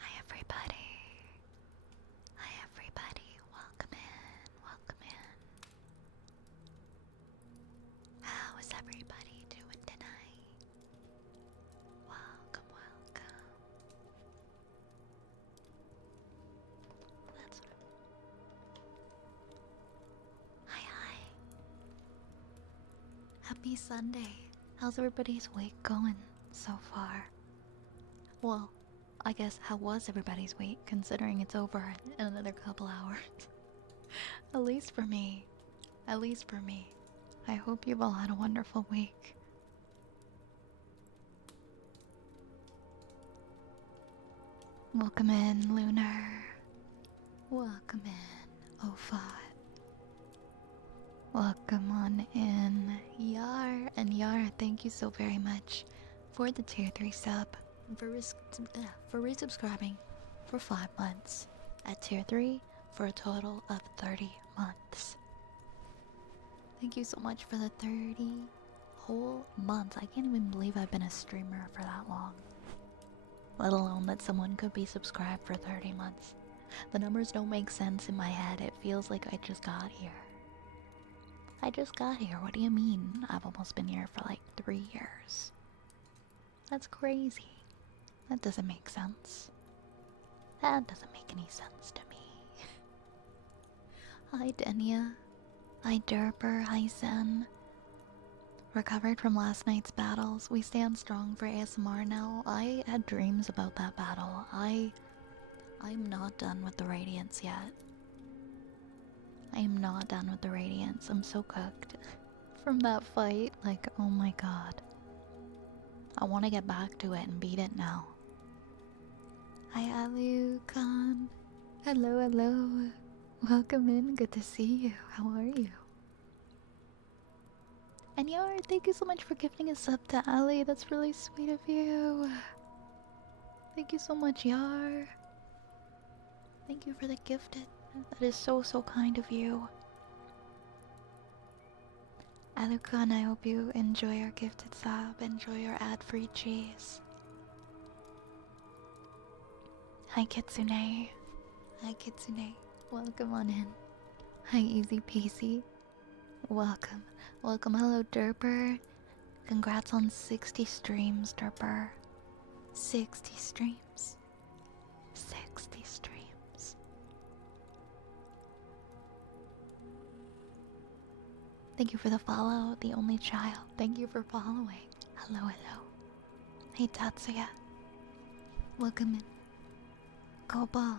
Hi everybody. Hi everybody. Welcome in. Welcome in. How is everybody doing tonight? Welcome, welcome. That's what Hi, hi. Happy Sunday. How's everybody's week going so far? Well, I guess how was everybody's week considering it's over in another couple hours? At least for me. At least for me. I hope you've all had a wonderful week. Welcome in, Lunar. Welcome in, O5. Welcome on in, Yar. And Yar, thank you so very much for the tier 3 sub. For resubscribing for 5 months. At tier 3 for a total of 30 months. Thank you so much for the 30 whole months. I can't even believe I've been a streamer for that long. Let alone that someone could be subscribed for 30 months. The numbers don't make sense in my head. It feels like I just got here. I just got here. What do you mean? I've almost been here for like 3 years. That's crazy. That doesn't make sense. That doesn't make any sense to me. Hi, Denia. Hi, Derper. Hi, Zen. Recovered from last night's battles. We stand strong for ASMR now. I had dreams about that battle. I'm not done with the Radiance yet. I am not done with the Radiance. I'm so cooked from that fight. Like, oh my god. I want to get back to it and beat it now. Hi, Alu Khan. Hello, hello. Welcome in. Good to see you. How are you? And Yar, thank you so much for gifting a sub to Ali. That's really sweet of you. Thank you so much, Yar. Thank you for the gifted. That is so, so kind of you. Alukan, I hope you enjoy our gifted sub. Enjoy your ad-free cheese. Hi, Kitsune. Hi, Kitsune. Welcome on in. Hi, Easy Peasy. Welcome. Welcome. Hello, Derper. Congrats on 60 streams, Derper. 60 streams. 60 streams. Thank you for the follow, the only child. Thank you for following. Hello, hello. Hey, Tatsuya. Welcome in. Cobalt.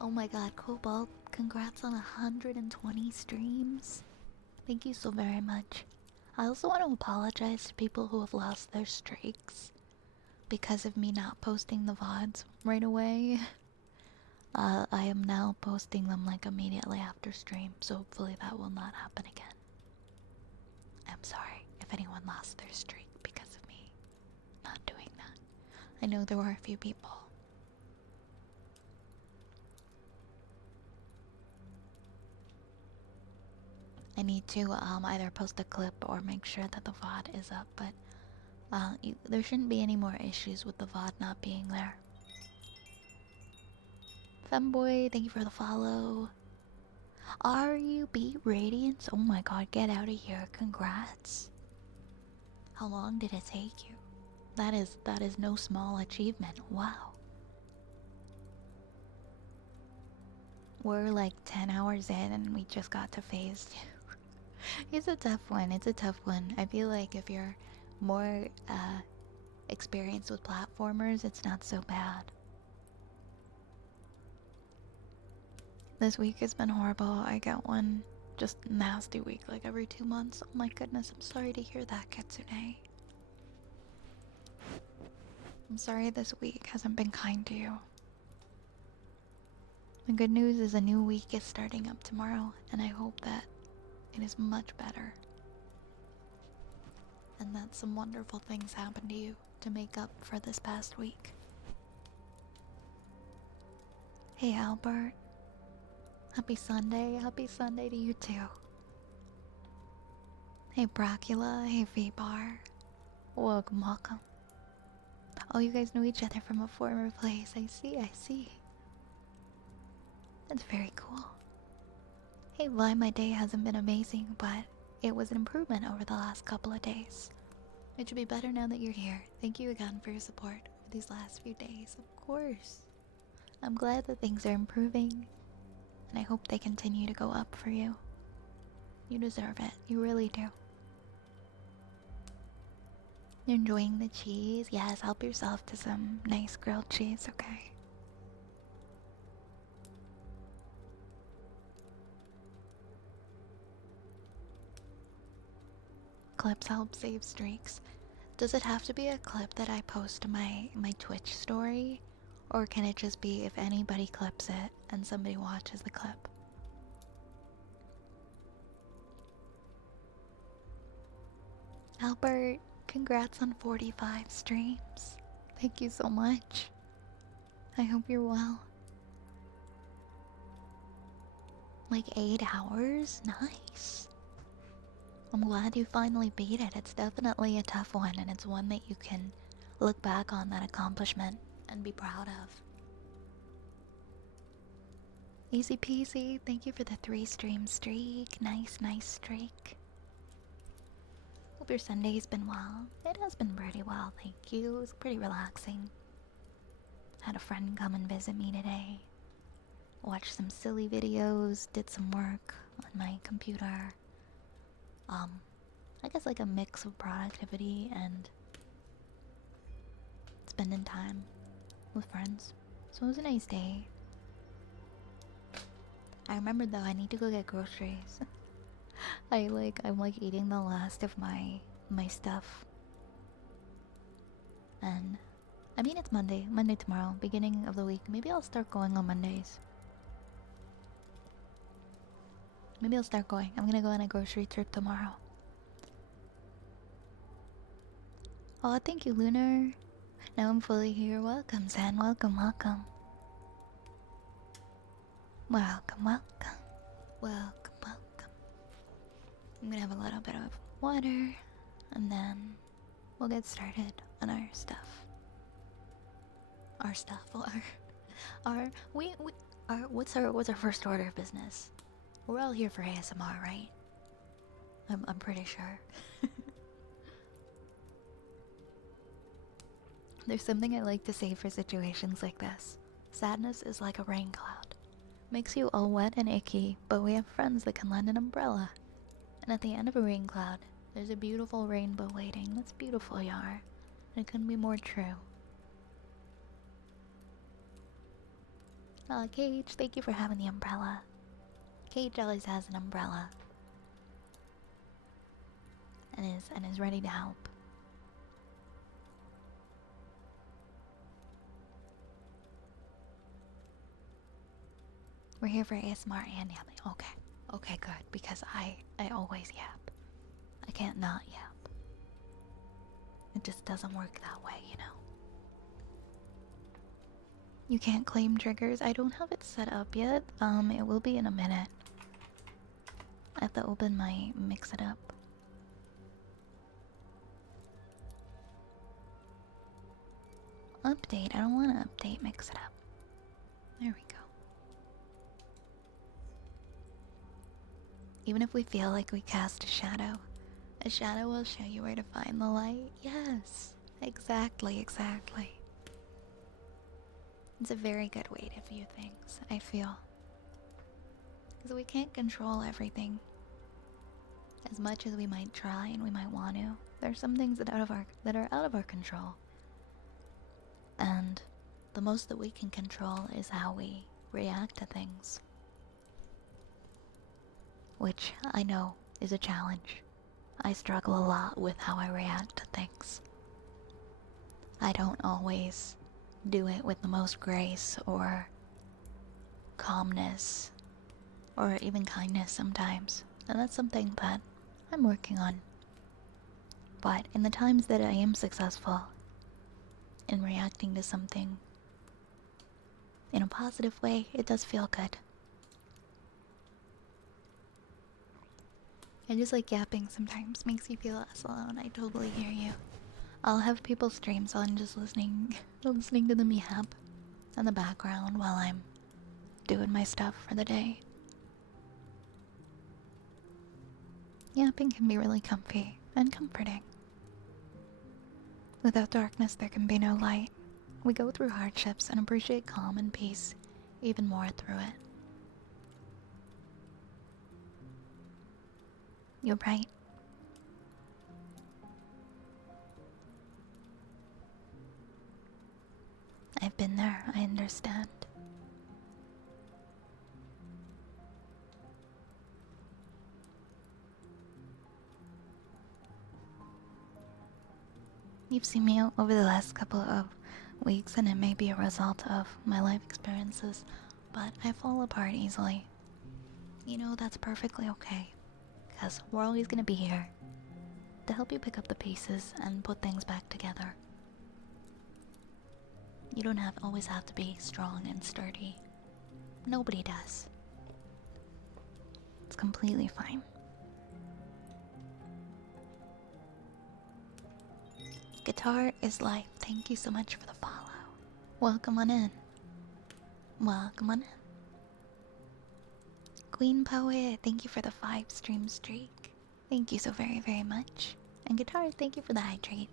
Oh my god, Cobalt. Congrats on 120 streams. Thank you so very much. I also want to apologize to people who have lost their streaks because of me not posting the VODs right away. I am now posting them like immediately after stream, so hopefully that will not happen again. I'm sorry if anyone lost their streak because of me not doing that. I know there were a few people. I need to either post a clip or make sure that the VOD is up, but there shouldn't be any more issues with the VOD not being there. Femboy, thank you for the follow. RUB Radiance, oh my god, get out of here, congrats. How long did it take you? That is no small achievement, wow. We're like 10 hours in and we just got to phase 2. It's a tough one, it's a tough one. I feel like if you're more experienced with platformers, it's not so bad. This week has been horrible. I got one just nasty week like every 2 months. Oh my goodness, I'm sorry to hear that, Kitsune. I'm sorry this week hasn't been kind to you. The good news is a new week is starting up tomorrow, and I hope that it is much better. And that some wonderful things happen to you to make up for this past week. Hey Albert. Happy Sunday to you too. Hey Bracula, hey V-Bar. Welcome, welcome. Oh, you guys know each other from a former place. I see. That's very cool. Hey Vi, my day hasn't been amazing, but it was an improvement over the last couple of days. It should be better now that you're here. Thank you again for your support over these last few days, of course. I'm glad that things are improving, and I hope they continue to go up for you. You deserve it, you really do. You're enjoying the cheese? Yes, help yourself to some nice grilled cheese, okay? Clips help save streaks. Does it have to be a clip that I post to my Twitch story? Or can it just be if anybody clips it and somebody watches the clip? Albert, congrats on 45 streams. Thank you so much. I hope you're well. Like 8 hours? Nice. I'm glad you finally beat it. It's definitely a tough one, and it's one that you can look back on that accomplishment and be proud of. Easy peasy. Thank you for the 3-stream streak. Nice, nice streak. Hope your Sunday's been well. It has been pretty well, thank you. It was pretty relaxing. Had a friend come and visit me today. Watched some silly videos, did some work on my computer. I guess like a mix of productivity and spending time with friends. So it was a nice day. I remembered though I need to go get groceries. I'm like eating the last of my stuff. And I mean it's Monday tomorrow, beginning of the week. Maybe I'll start going on Mondays. Maybe I'll start going. I'm gonna go on a grocery trip tomorrow. Oh, thank you, Lunar. Now I'm fully here. Welcome, San. Welcome, welcome. Welcome, welcome. Welcome, welcome. I'm gonna have a little bit of water, and then we'll get started on our stuff. Our stuff, what's our first order of business? We're all here for ASMR, right? I'm pretty sure. There's something I like to say for situations like this. Sadness is like a rain cloud. Makes you all wet and icky, but we have friends that can lend an umbrella. And at the end of a rain cloud, there's a beautiful rainbow waiting. That's beautiful, Yar. And it couldn't be more true. Cage, thank you for having the umbrella. Cage always has an umbrella. And is ready to help. We're here for ASMR and yapping. Okay. Okay, good. Because I always yap. I can't not yap. It just doesn't work that way, you know. You can't claim triggers. I don't have it set up yet. It will be in a minute. I have to open my mix it up. Update. I don't want to update mix it up. There we go. Even if we feel like we cast a shadow will show you where to find the light. Yes, exactly, exactly. It's a very good way to view things, I feel. Because we can't control everything. As much as we might try and we might want to, there's some things that are out of our control. And the most that we can control is how we react to things. Which I know is a challenge. I struggle a lot with how I react to things. I don't always do it with the most grace or calmness or even kindness sometimes. And that's something that I'm working on. But in the times that I am successful in reacting to something in a positive way, it does feel good. And just like yapping sometimes makes you feel less alone. I totally hear you. I'll have people's streams on just listening to them yap in the background while I'm doing my stuff for the day. Yapping can be really comfy and comforting. Without darkness, there can be no light. We go through hardships and appreciate calm and peace even more through it. You're right. I've been there, I understand. You've seen me over the last couple of weeks, and it may be a result of my life experiences, but I fall apart easily. You know, that's perfectly okay, because we're always gonna be here to help you pick up the pieces and put things back together. You don't always have to be strong and sturdy. Nobody does. It's completely fine. Guitar is life. Thank you so much for the follow. Welcome on in. Welcome on in. Queen Poet, thank you for the 5 stream streak. Thank you so very, very much. And Guitar, thank you for the hydrate.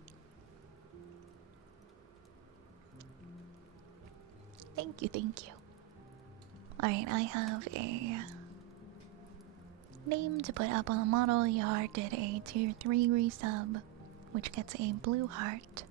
Thank you, thank you. Alright, I have a name to put up on the model. Yard did a tier 3 resub, which gets a blue heart.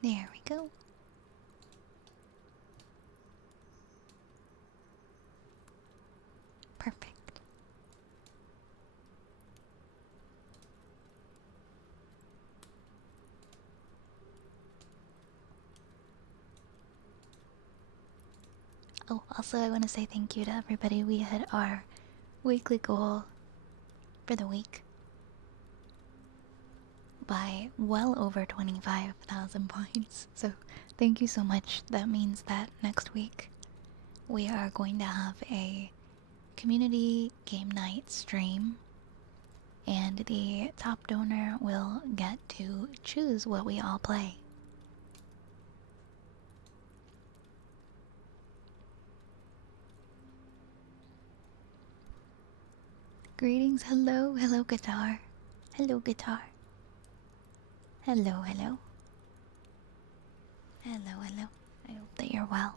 There we go. Perfect. Oh, also I want to say thank you to everybody. We hit our weekly goal for the week by well over 25,000 points. So thank you so much. That means that next week we are going to have a community game night stream, and the top donor will get to choose what we all play. Greetings, hello, hello guitar. Hello guitar. Hello, hello. Hello, hello. I hope that you're well.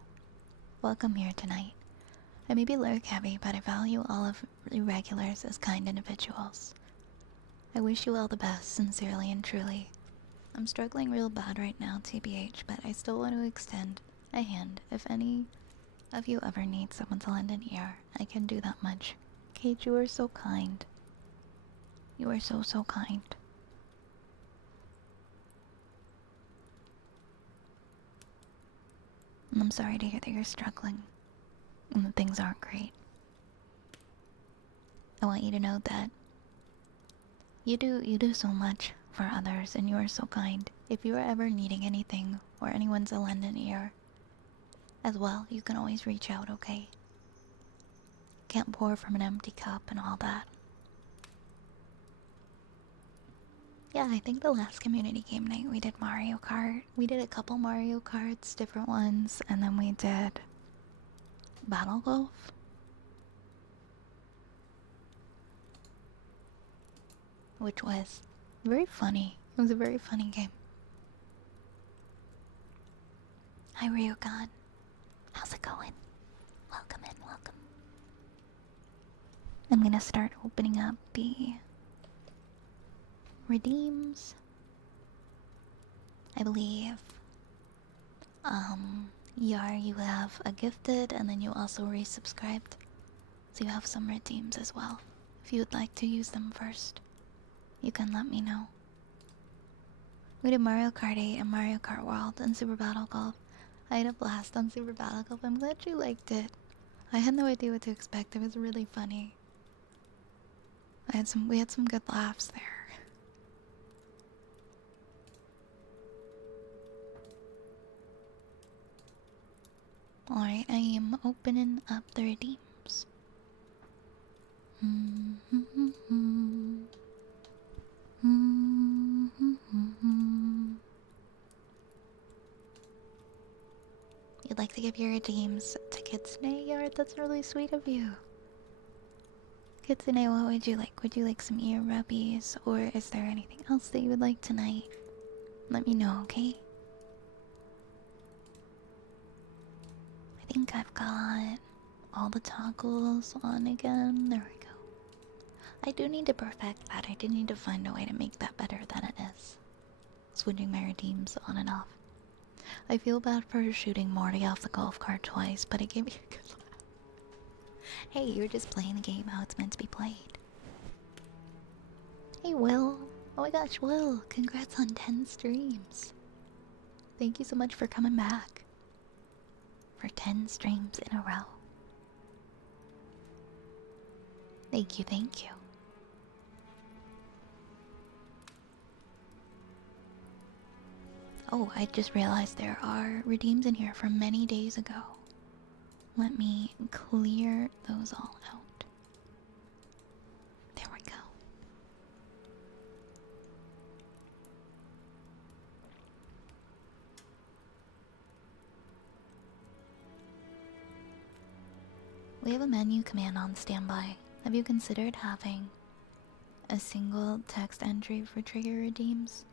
Welcome here tonight. I may be lurk heavy, but I value all of the regulars as kind individuals. I wish you all the best, sincerely and truly. I'm struggling real bad right now, TBH, but I still want to extend a hand. If any of you ever need someone to lend an ear, I can do that much. Kate, you are so kind. You are so, so kind. And I'm sorry to hear that you're struggling and that things aren't great. I want you to know that you do so much for others, and you are so kind. If you are ever needing anything or anyone to lend an ear as well, you can always reach out, okay? Can't pour from an empty cup and all that. Yeah, I think the last community game night we did Mario Kart. We did a couple Mario Karts, different ones, and then we did Battle Golf. Which was very funny. It was a very funny game. Hi Ryugan. How's it going? Welcome in, welcome. I'm gonna start opening up the redeems. I believe Yar, you have a gifted, and then you also resubscribed, so you have some redeems as well. If you would like to use them first, you can let me know. We did Mario Kart 8 and Mario Kart World and Super Battle Golf. I had a blast on Super Battle Golf. I'm glad you liked it. I had no idea what to expect. It was really funny. We had some good laughs there. Alright, I am opening up the redeems. You'd like to give your redeems to Kitsune Yard? That's really sweet of you. Kitsune, what would you like? Would you like some ear rubbies, or is there anything else that you would like tonight? Let me know, okay? I think I've got all the toggles on again. There we go. I do need to perfect that. I do need to find a way to make that better than it is. Switching my redeems on and off. I feel bad for shooting Morty off the golf cart twice, but it gave me a good laugh. Hey, you're just playing the game how it's meant to be played. Hey, Will. Oh my gosh, Will. Congrats on 10 streams. Thank you so much for coming back. For 10 streams in a row. Thank you, thank you. Oh, I just realized there are redeems in here from many days ago. Let me clear those all out. There we go. We have a menu command on standby. Have you considered having a single text entry for trigger redeems?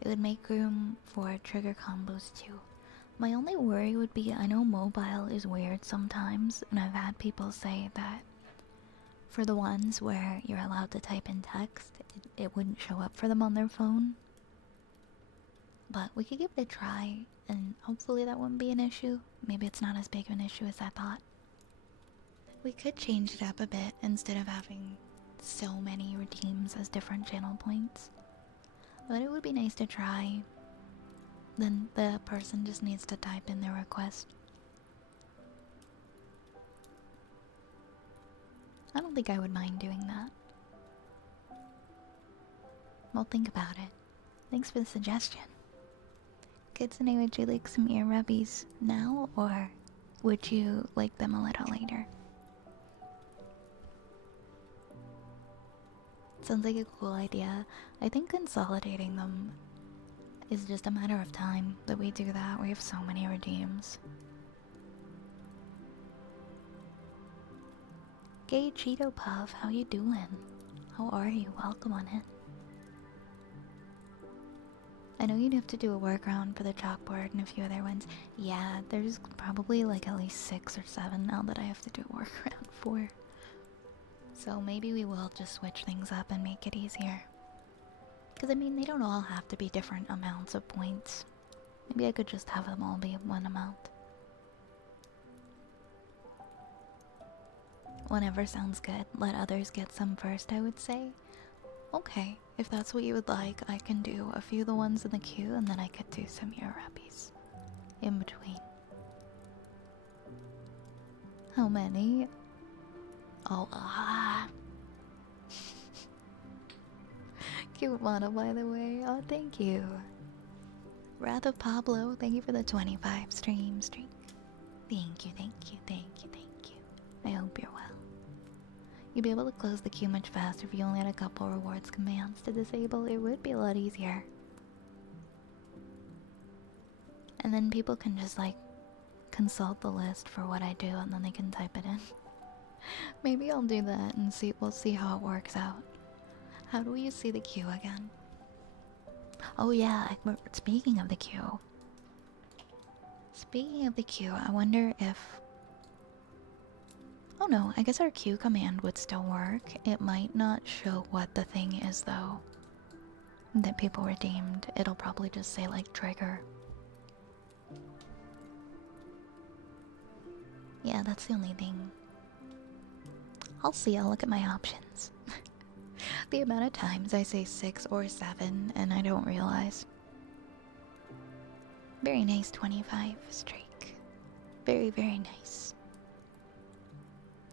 It would make room for trigger combos too. My only worry would be I know mobile is weird sometimes, and I've had people say that for the ones where you're allowed to type in text, it wouldn't show up for them on their phone. But we could give it a try, and hopefully that wouldn't be an issue. Maybe it's not as big of an issue as I thought. We could change it up a bit instead of having so many redeems as different channel points. But it would be nice to try. Then the person just needs to type in their request. I don't think I would mind doing that. Well, think about it. Thanks for the suggestion. Kitsune, would you like some ear rubbies now, or would you like them a little later? Sounds like a cool idea. I think consolidating them is just a matter of time that we do that. We have so many redeems. Gay Cheeto Puff, how you doing? How are you? Welcome on in. I know you'd have to do a workaround for the chalkboard and a few other ones. Yeah, there's probably like at least 6 or 7 now that I have to do a workaround for. So maybe we will just switch things up and make it easier. Because I mean, they don't all have to be different amounts of points. Maybe I could just have them all be one amount. Whenever sounds good. Let others get some first, I would say. Okay, if that's what you would like, I can do a few of the ones in the queue, and then I could do some ear wrappies in between. How many? Oh, Cute model, by the way. Oh, thank you. Wrath of Pablo, thank you for the 25 stream streak. Thank you, thank you, thank you, thank you. I hope you're well. You'd be able to close the queue much faster if you only had a couple rewards commands to disable. It would be a lot easier. And then people can just like consult the list for what I do, and then they can type it in. Maybe I'll do that and see. We'll see how it works out. How do you see the queue again? Oh yeah, speaking of the queue. Speaking of the queue, I wonder if... Oh no, I guess our queue command would still work. It might not show what the thing is though that people redeemed. It'll probably just say like trigger. Yeah, that's the only thing. I'll see, I'll look at my options. The amount of times I say 6 or 7 and I don't realize. Very nice 25 streak. Very, very nice.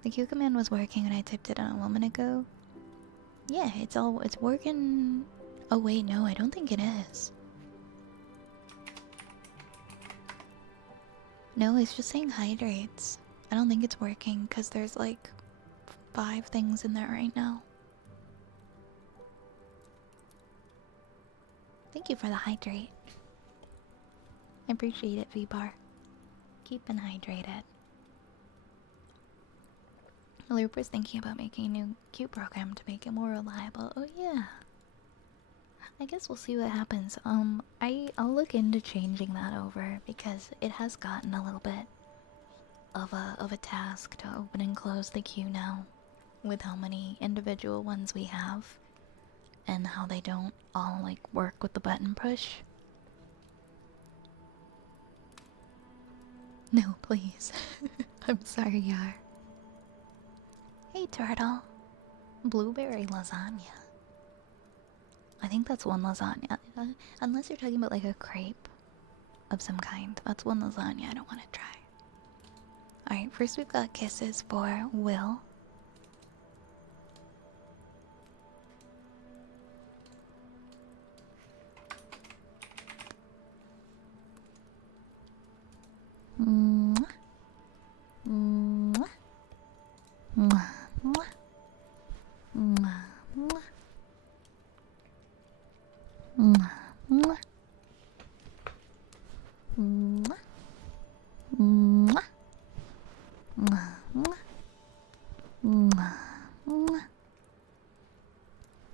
The Q command was working when I typed it in a moment ago. Yeah, it's working. Oh wait, no, I don't think it is. No, it's just saying hydrates. I don't think it's working because there's like 5 things in there right now. Thank you for the hydrate. I appreciate it, V-Bar. Keeping hydrated. Looper's thinking about making a new queue program to make it more reliable. Oh yeah. I guess we'll see what happens. I'll look into changing that over because it has gotten a little bit of a task to open and close the queue now, with how many individual ones we have and how they don't all like work with the button push. No, please. I'm sorry, Yar. Hey, turtle. Blueberry lasagna. I think that's one lasagna. Unless you're talking about like a crepe of some kind. That's one lasagna I don't want to try. Alright, first we've got kisses for Will.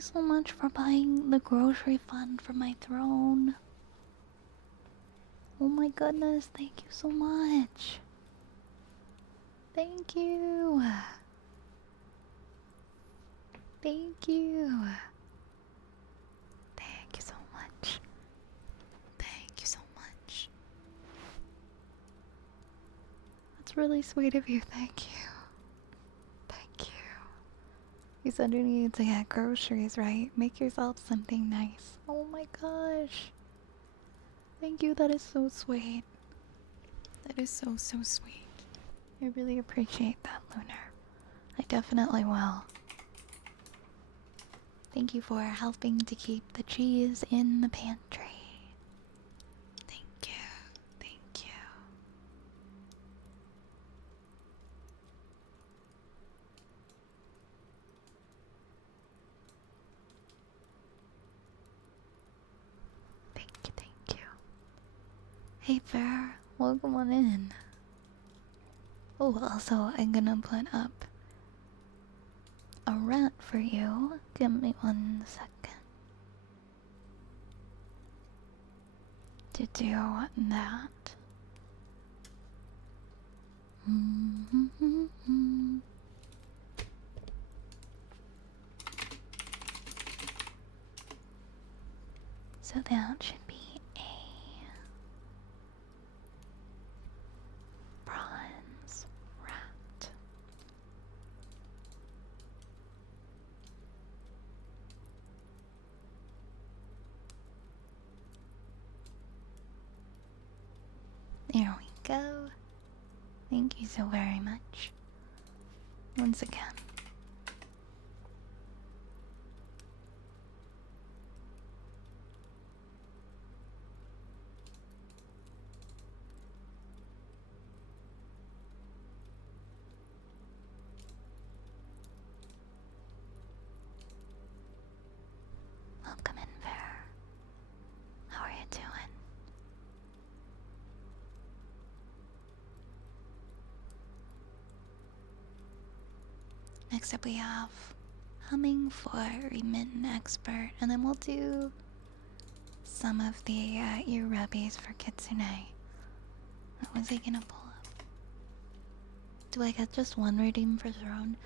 you so much for buying the grocery fund for my throne. Oh my goodness, thank you so much. Thank you. Thank you. Thank you so much. Thank you so much. That's really sweet of you. Thank you. Thank you. You said you needed to get groceries, right? Make yourself something nice. Oh my gosh. Thank you. That is so sweet. That is so, so sweet. I really appreciate that, Lunar. I definitely will. Thank you for helping to keep the cheese in the pantry. Thank you. Thank you. Thank you, thank you. Hey, Bear. Welcome on in. Oh, also, I'm gonna put up a rat for you. Give me 1 second to do that. So that should be a bronze rat. There we go. Thank you so very much. Once again. Welcome in, Bear. How are you doing? Next up we have Humming for Remitten Expert, and then we'll do some of the ear rubbies for Kitsune. What was I gonna pull up? Do I get just one redeem for Throne?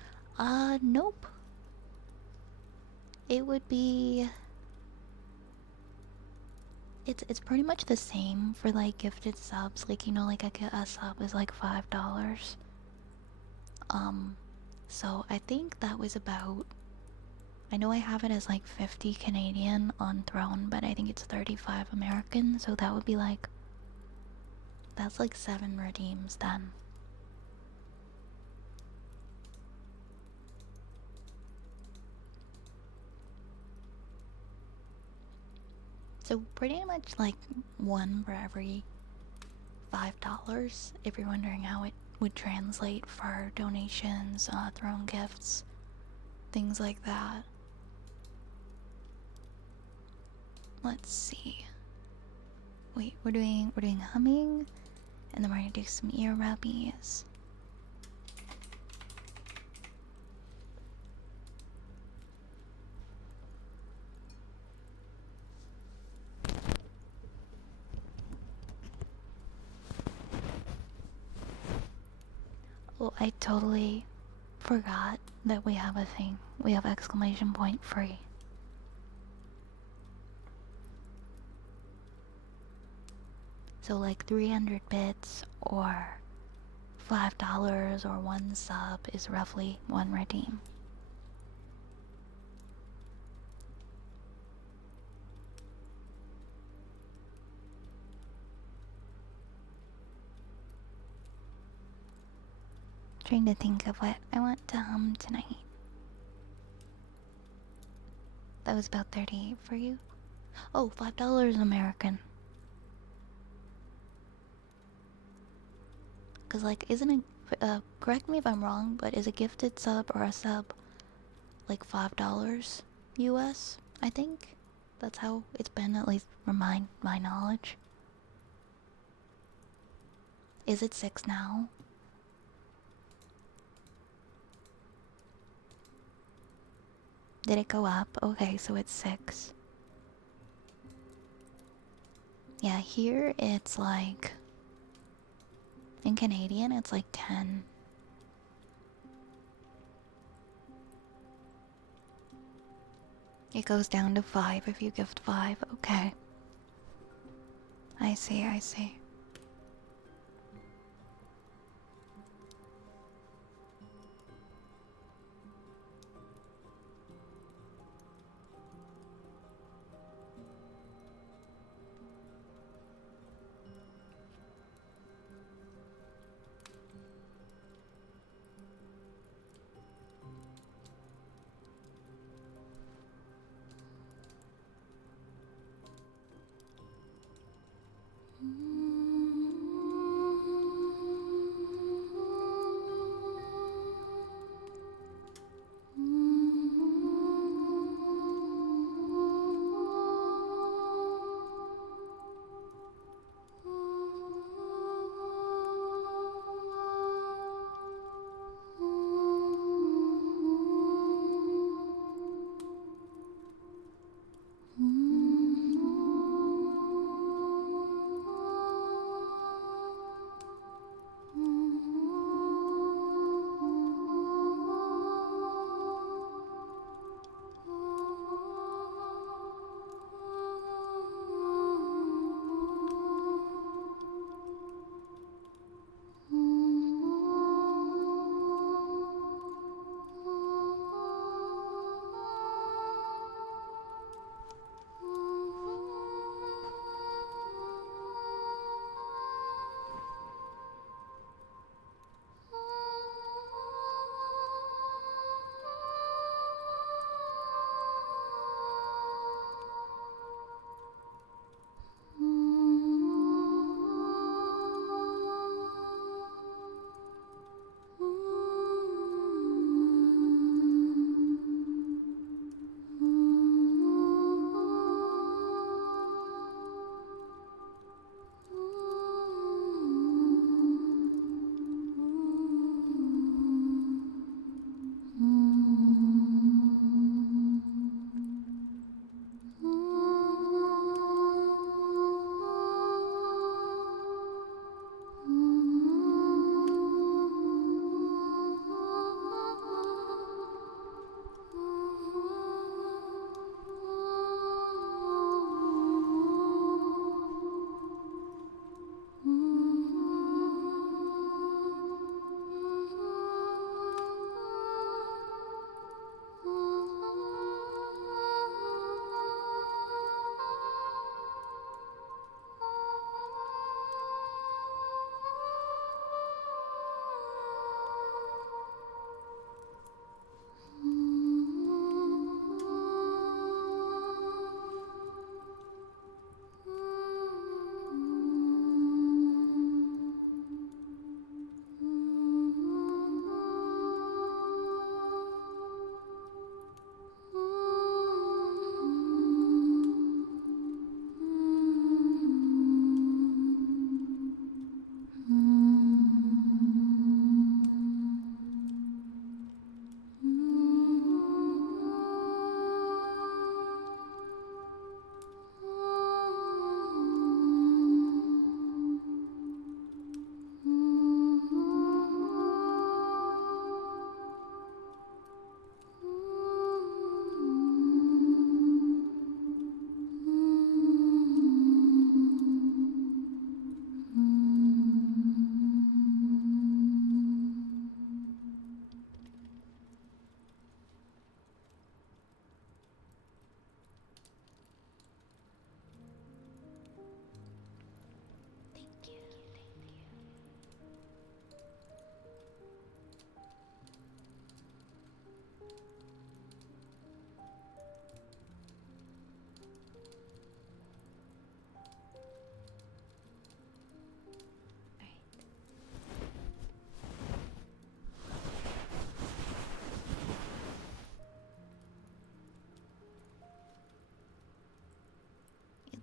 Nope. It would be... It's pretty much the same for like gifted subs. Like, you know, like a sub is like $5. So I think that was about... I know I have it as like 50 Canadian on Throne, but I think it's 35 American, so that would be like... That's like 7 redeems then. So pretty much like one for every $5, if you're wondering how it would translate for donations, Throne gifts, things like that. Let's see. Wait, we're doing humming, and then we're gonna do some ear rubbies. Oh, I totally forgot that we have a thing. We have exclamation point free. So like 300 bits or $5 or 1 sub is roughly 1 redeem. Trying to think of what I want to hum tonight. That was about 38 for you? Oh, $5 American. Cause like, isn't it, correct me if I'm wrong, but is a gifted sub or a sub like $5 US, I think? That's how it's been, at least from my knowledge. Is it 6 now? Did it go up? Okay, so it's 6. Yeah, here it's like. In Canadian, it's like 10. It goes down to 5 if you gift 5. Okay. I see, I see.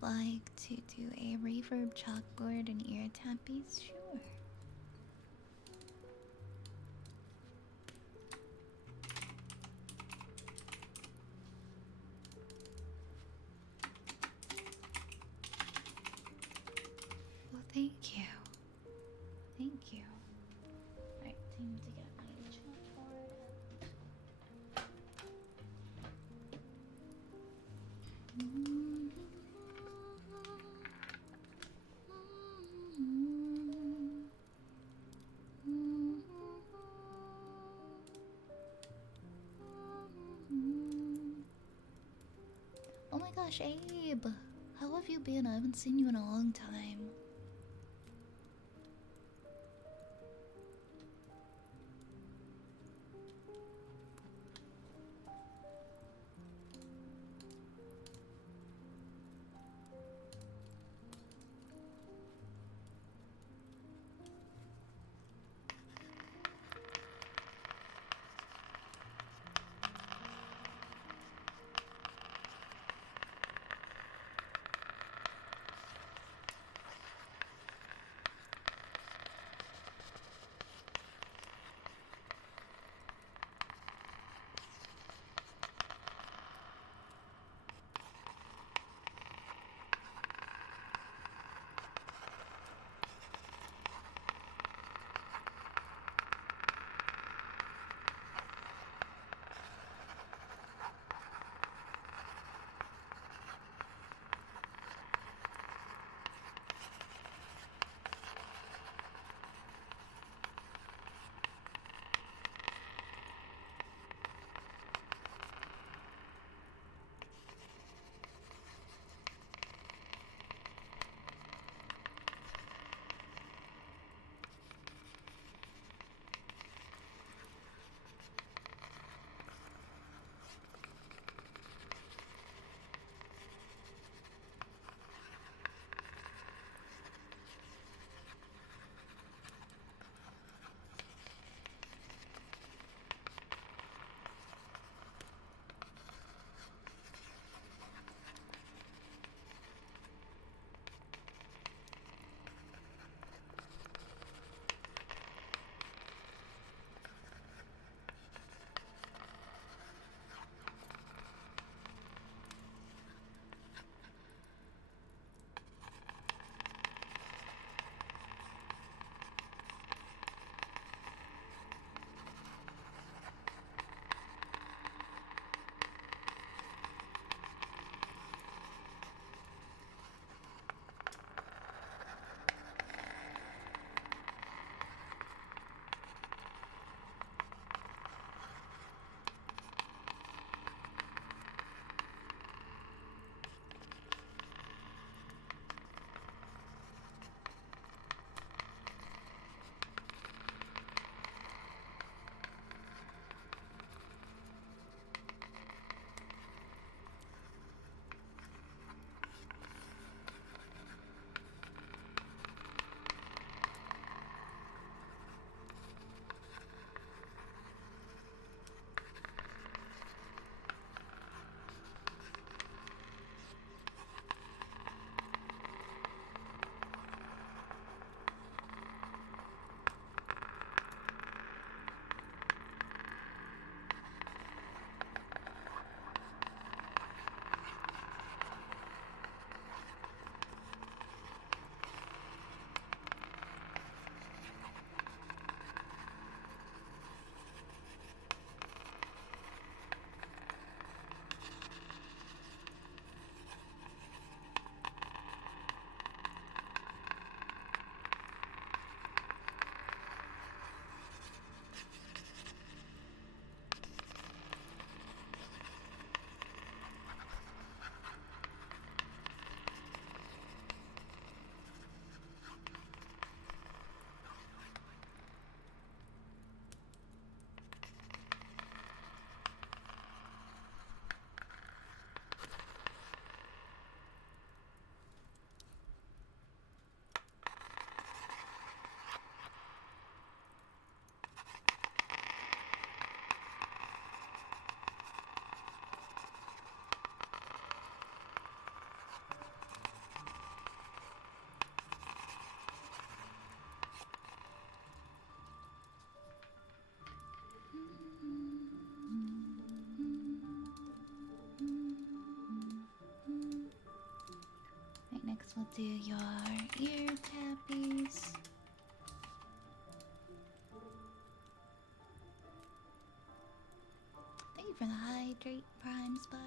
Like to do a reverb chalkboard and ear tappies? Sure. Thank you. Thank you. Alright, time to get my chalkboard Oh my gosh, Abe! How have you been? I haven't seen you in a long time. do your ear tappies. Thank you for the hydrate, Prime Spud.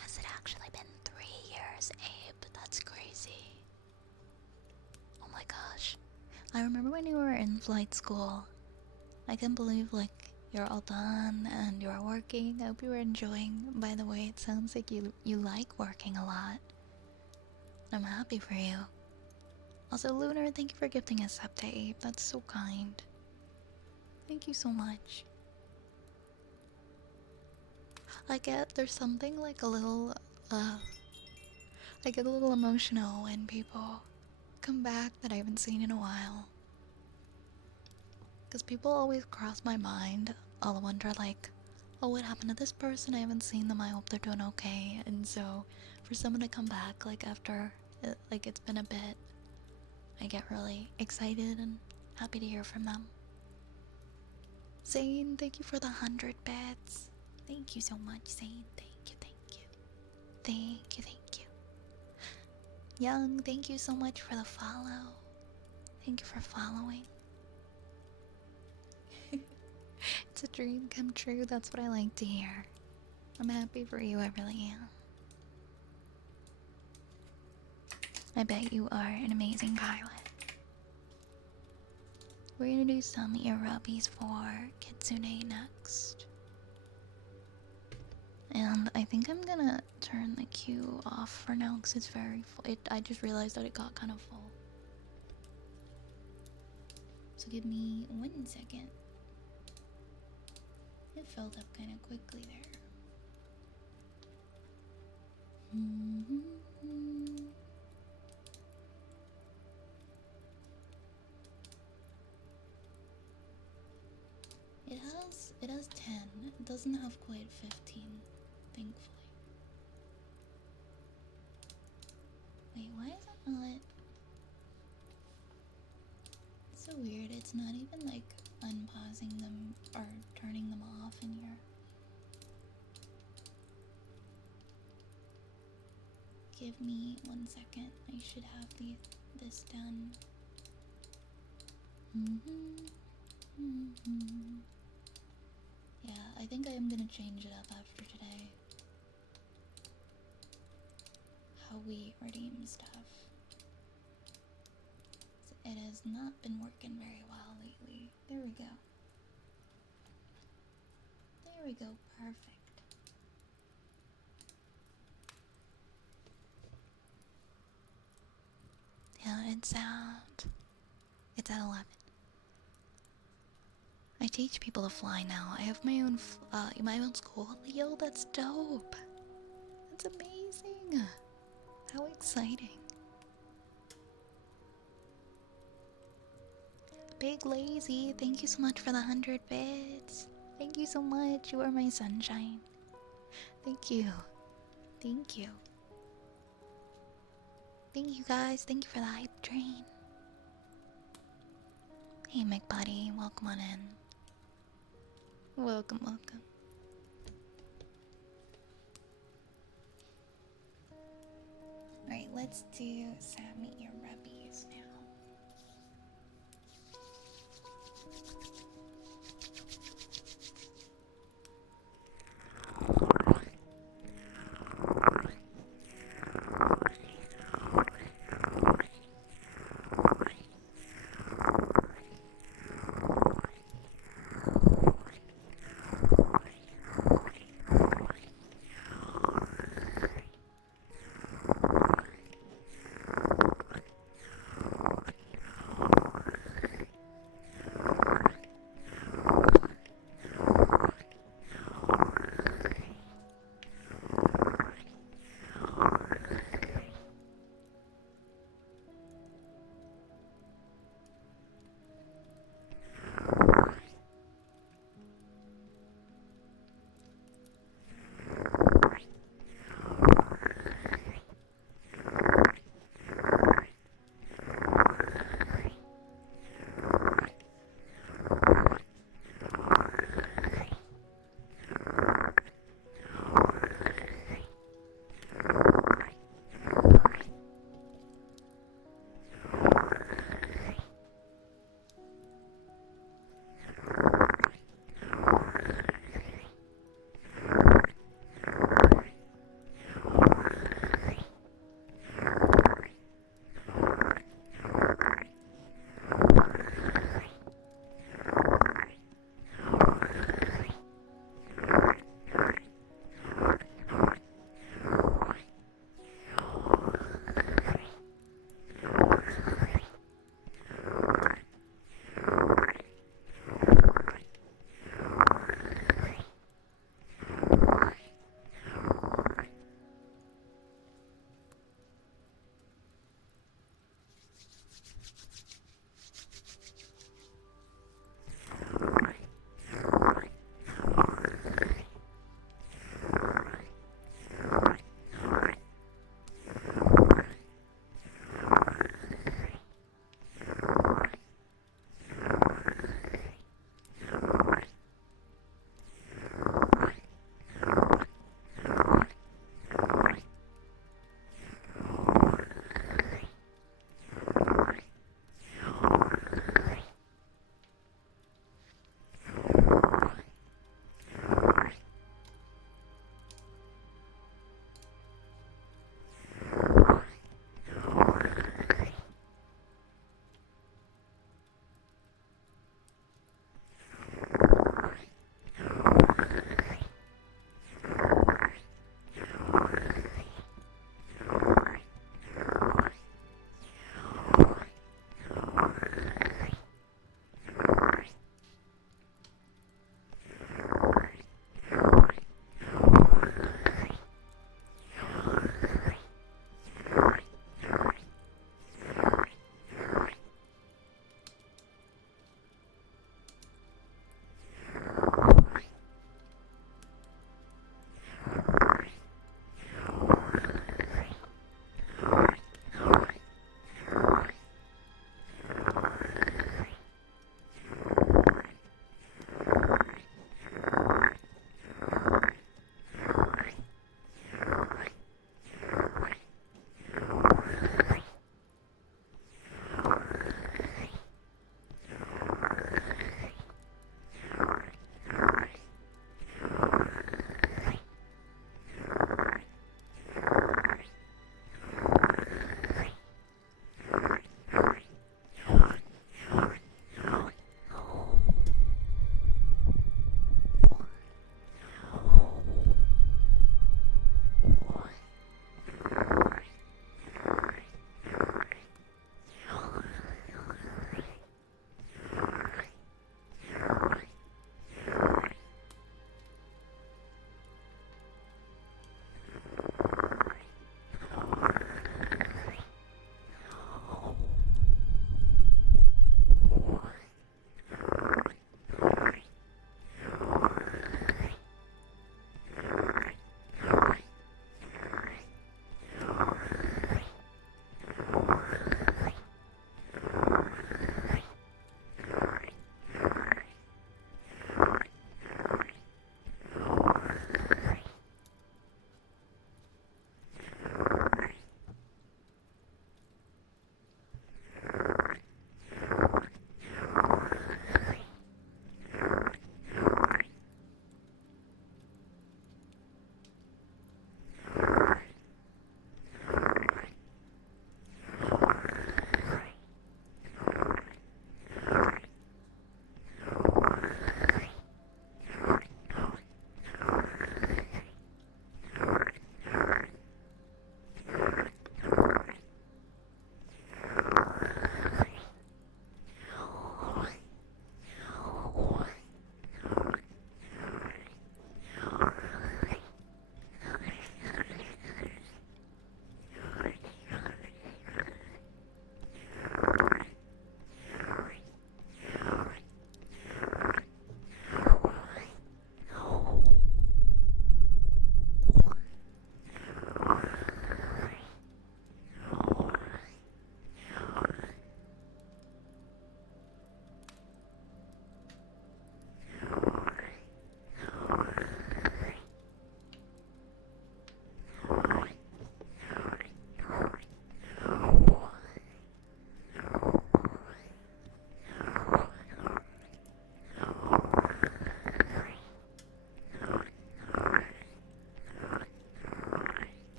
Has it actually been 3 years, Abe? That's crazy. Oh my gosh. I remember when you were in flight school. I can't believe, like, you're all done and you're working. I hope you were enjoying. By the way, it sounds like you like working a lot. I'm happy for you. Also, Lunar, thank you for gifting us up to Abe. That's so kind. Thank you so much. There's something like a little, I get a little emotional when people come back that I haven't seen in a while. Because people always cross my mind. I'll wonder, like, oh, what happened to this person? I haven't seen them. I hope they're doing okay. And so, for someone to come back, like, after, like, it's been a bit, I get really excited and happy to hear from them. Zane, thank you for the 100 bits. Thank you so much, Zane. Thank you, thank you. Thank you, thank you. Young, thank you so much for the follow. Thank you for following. dream come true. That's what I like to hear. I'm happy for you, I really am. I bet you are an amazing pilot. We're gonna do some ear rubbies for Kitsune next. And I think I'm gonna turn the queue off for now because it's very full. I just realized that it got kind of full. So give me 1 second. It filled up kind of quickly there. It has 10. It doesn't have quite 15, thankfully. Wait, why is it not? It's so weird. It's not even like unpausing them or turning them off in here. Give me 1 second. I should have this done. Yeah, I think I am gonna change it up after today. How we redeem stuff. It has not been working very well lately. There we go. There we go, perfect. Yeah, it's at 11. I teach people to fly now. I have my own school. Yo, that's dope. That's amazing. How exciting. Big Lazy, thank you so much for the 100 bits. Thank you so much. You are my sunshine. Thank you. Thank you. Thank you guys. Thank you for the hype train. Hey McBuddy, welcome on in. Welcome, welcome. Alright, let's do Sammy your rubbies now.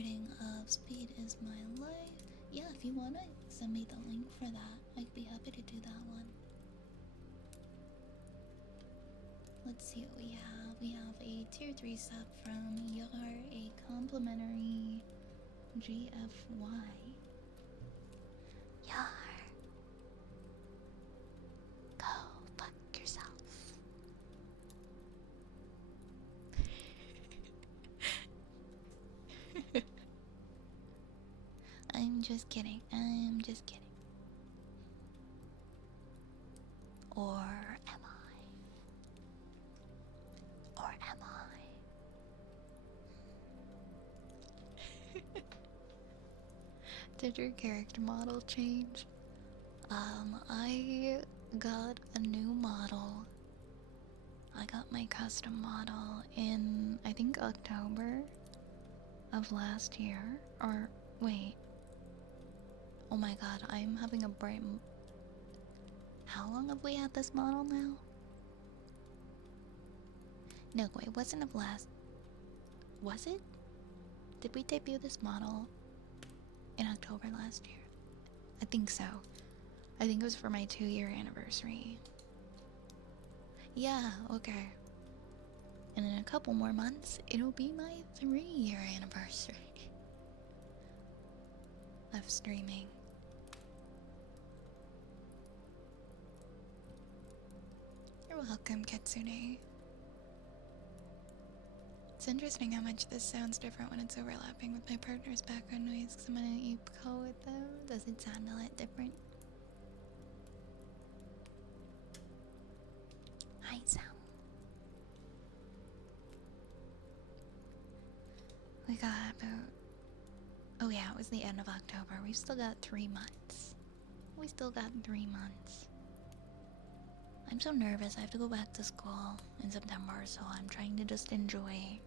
marketing of Speed is My Life. Yeah, if you wanna send me the link for that, I'd be happy to do that one. Let's see what we have. We have a tier 3 sub from Yar, a complimentary GFY. Yar. Go fuck yourself. I'm just kidding. I'm just kidding. Or am I? Or am I? Did your character model change? I got a new model. I got my custom model in, I think, October of last year. Or, wait. Oh my god, I'm having a brain. How long have we had this model now? No, it wasn't of last. Was it? Did we debut this model in October last year? I think so. I think it was for my 2-year anniversary. Yeah, okay. And in a couple more months, it'll be my 3-year anniversary of streaming. You're welcome, Kitsune. It's interesting how much this sounds different when it's overlapping with my partner's background noise because I'm gonna eco with them. Does it sound a lot different? Hi, Sam. We got about... Oh yeah, it was the end of October. We've still got 3 months. We still got 3 months. I'm so nervous. I have to go back to school in September, so I'm trying to just enjoy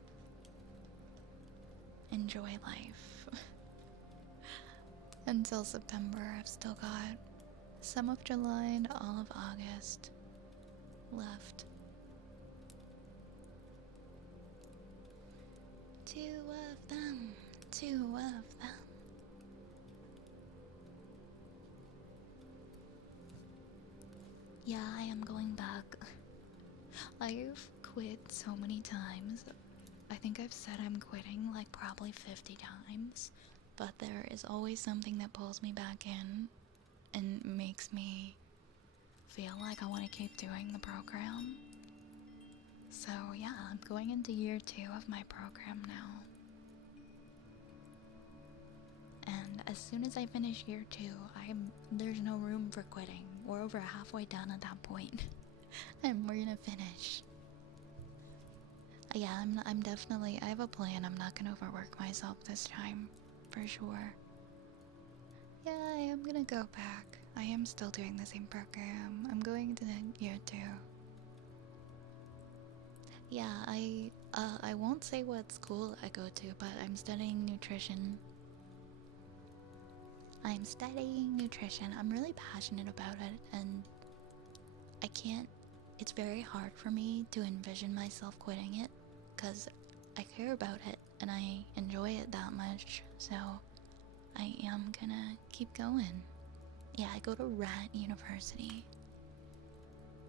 life. Until September, I've still got some of July and all of August left. 2 of them. 2 of them. Yeah, I am going back. I've quit so many times. I think I've said I'm quitting like probably 50 times. But there is always something that pulls me back in and makes me feel like I want to keep doing the program. So yeah, I'm going into year 2 of my program now. And as soon as I finish year 2, there's no room for quitting. We're over halfway done at that point. And we're gonna finish. Yeah, I'm definitely, I have a plan. I'm not gonna overwork myself this time, for sure. Yeah, I am gonna go back. I am still doing the same program. I'm going to year 2. Yeah, I won't say what school I go to, but I'm studying nutrition. I'm studying nutrition. I'm really passionate about it, and it's very hard for me to envision myself quitting it, because I care about it, and I enjoy it that much, so I am gonna keep going. Yeah, I go to Rat University.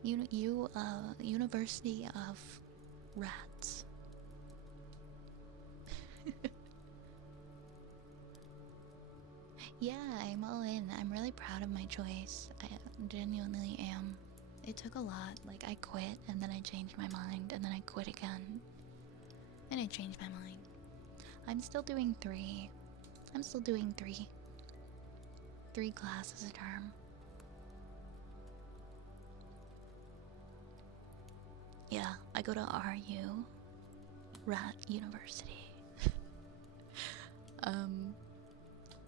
University of Rats. Yeah, I'm all in. I'm really proud of my choice. I genuinely am. It took a lot. Like, I quit, and then I changed my mind, and then I quit again. And I changed my mind. I'm still doing 3. I'm still doing 3. 3 classes a term. Yeah, I go to RU. Rat University.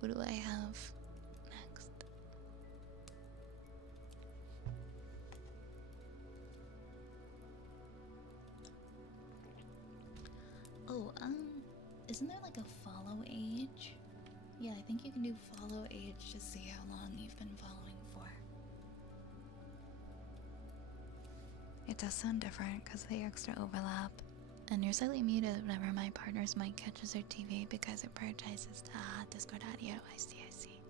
What do I have next? Oh, isn't there like a follow age? Yeah, I think you can do follow age to see how long you've been following for. It does sound different because of the extra overlap. And you're slightly muted whenever my partner's mic catches their TV because it prioritizes Discord audio. I see, I see.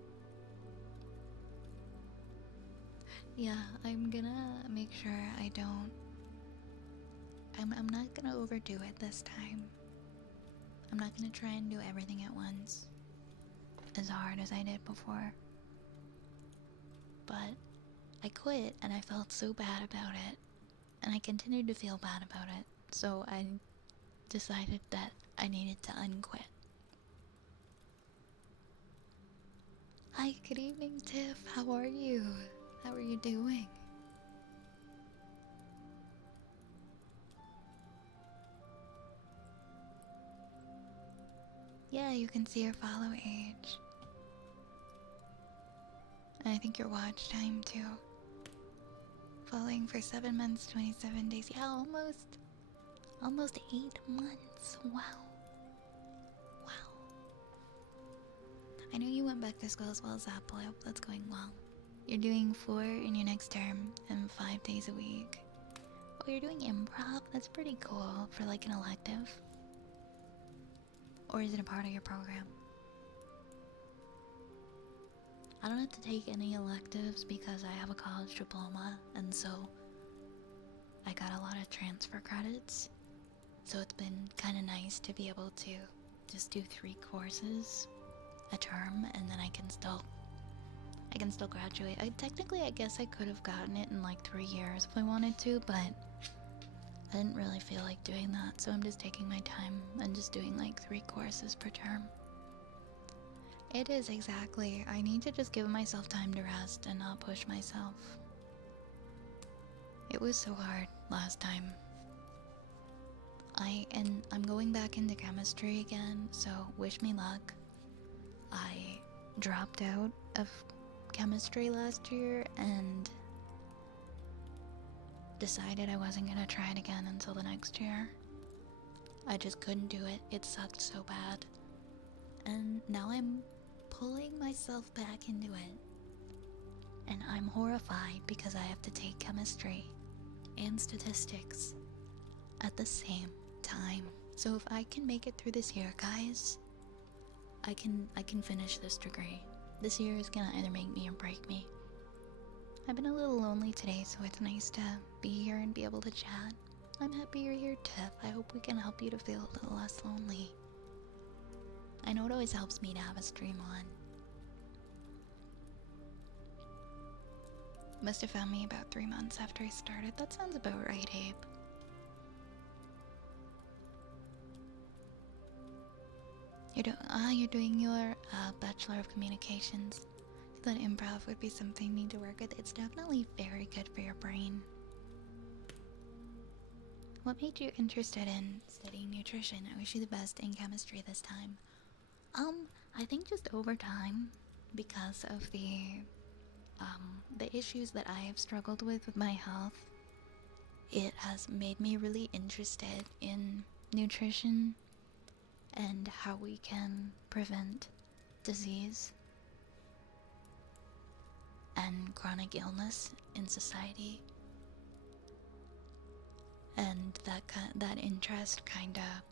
Yeah, I'm gonna make sure I don't. I'm not gonna overdo it this time. I'm not gonna try and do everything at once as hard as I did before. But I quit and I felt so bad about it. And I continued to feel bad about it. So I decided that I needed to unquit. Hi, good evening, Tiff. How are you? How are you doing? Yeah, you can see your follow age. And I think your watch time too. Following for 7 months, 27 days. Yeah, almost 8 months. Wow. Wow. I know you went back to school as well as Apple. I hope that's going well. You're doing 4 in your next term and 5 days a week. Oh, you're doing improv? That's pretty cool for like an elective. Or is it a part of your program? I don't have to take any electives because I have a college diploma, and so I got a lot of transfer credits. So it's been kind of nice to be able to just do 3 courses a term, and then I can still graduate. Technically, I guess I could have gotten it in like 3 years if I wanted to, but I didn't really feel like doing that, so I'm just taking my time and just doing like 3 courses per term. It is, exactly. I need to just give myself time to rest and not push myself. It was so hard last time. I'm going back into chemistry again, so wish me luck. I dropped out of chemistry last year and decided I wasn't gonna try it again until the next year. I just couldn't do it. It sucked so bad. And now I'm pulling myself back into it. And I'm horrified because I have to take chemistry and statistics at the same time. So if I can make it through this year, guys, I can finish this degree. This year is gonna either make me or break me. I've been a little lonely today, so it's nice to be here and be able to chat. I'm happy you're here, Tiff. I hope we can help you to feel a little less lonely. I know it always helps me to have a stream on. Must have found me about 3 months after I started. That sounds about right, Abe. You're doing your Bachelor of Communications. I thought improv would be something you need to work with. It's definitely very good for your brain. What made you interested in studying nutrition? I wish you the best in chemistry this time. I think just over time, because of the issues that I have struggled with my health, it has made me really interested in nutrition and how we can prevent disease and chronic illness in society. And that interest kind of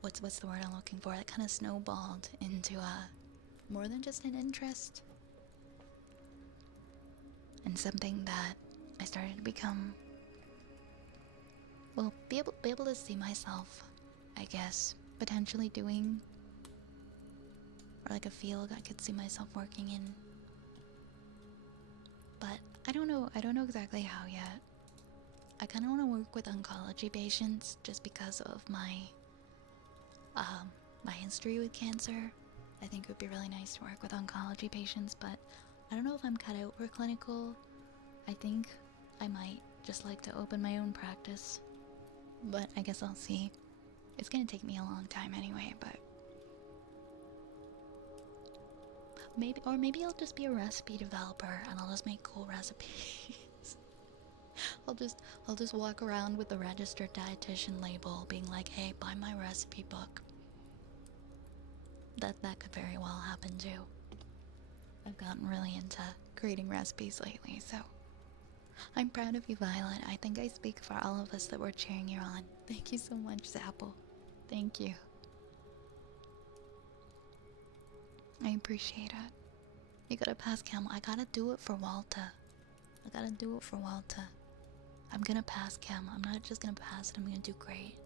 what's the word I'm looking for? That kind of snowballed into more than just an interest, and something that I started to become, well, be able to see myself, I guess, potentially doing, or like a field I could see myself working in. But I don't know exactly how yet. I kind of want to work with oncology patients just because of my history with cancer. I think it would be really nice to work with oncology patients, but I don't know if I'm cut out for clinical. I think I might just like to open my own practice, but I guess I'll see. It's gonna take me a long time anyway, but maybe I'll just be a recipe developer and I'll just make cool recipes. I'll just walk around with the registered dietitian label being like, hey, buy my recipe book. That could very well happen too. I've gotten really into creating recipes lately, so I'm proud of you, Violet. I think I speak for all of us that we're cheering you on. Thank you so much, Zapple. Thank you. I appreciate it. You gotta pass Cam. I gotta do it for Walter. I gotta do it for Walter. I'm gonna pass Cam. I'm not just gonna pass it, I'm gonna do great.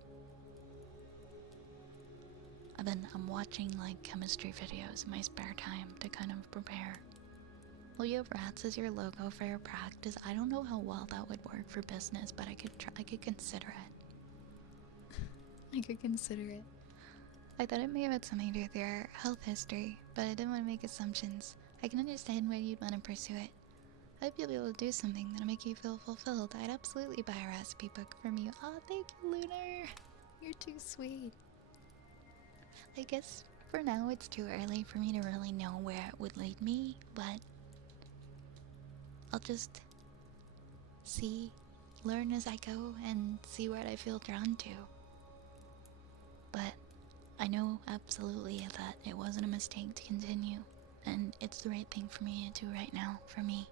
I'm watching like chemistry videos in my spare time to kind of prepare. Well, you have rats as your logo for your practice. I don't know how well that would work for business, but I could try. I could consider it. I could consider it. I thought it may have had something to do with your health history, but I didn't want to make assumptions. I can understand why you'd want to pursue it. I hope you'll be able to do something that'll make you feel fulfilled. I'd absolutely buy a recipe book from you. Oh, thank you, Lunar. You're too sweet. I guess for now it's too early for me to really know where it would lead me, but I'll just learn as I go, and see what I feel drawn to. But I know absolutely that it wasn't a mistake to continue, and it's the right thing for me to do right now, for me.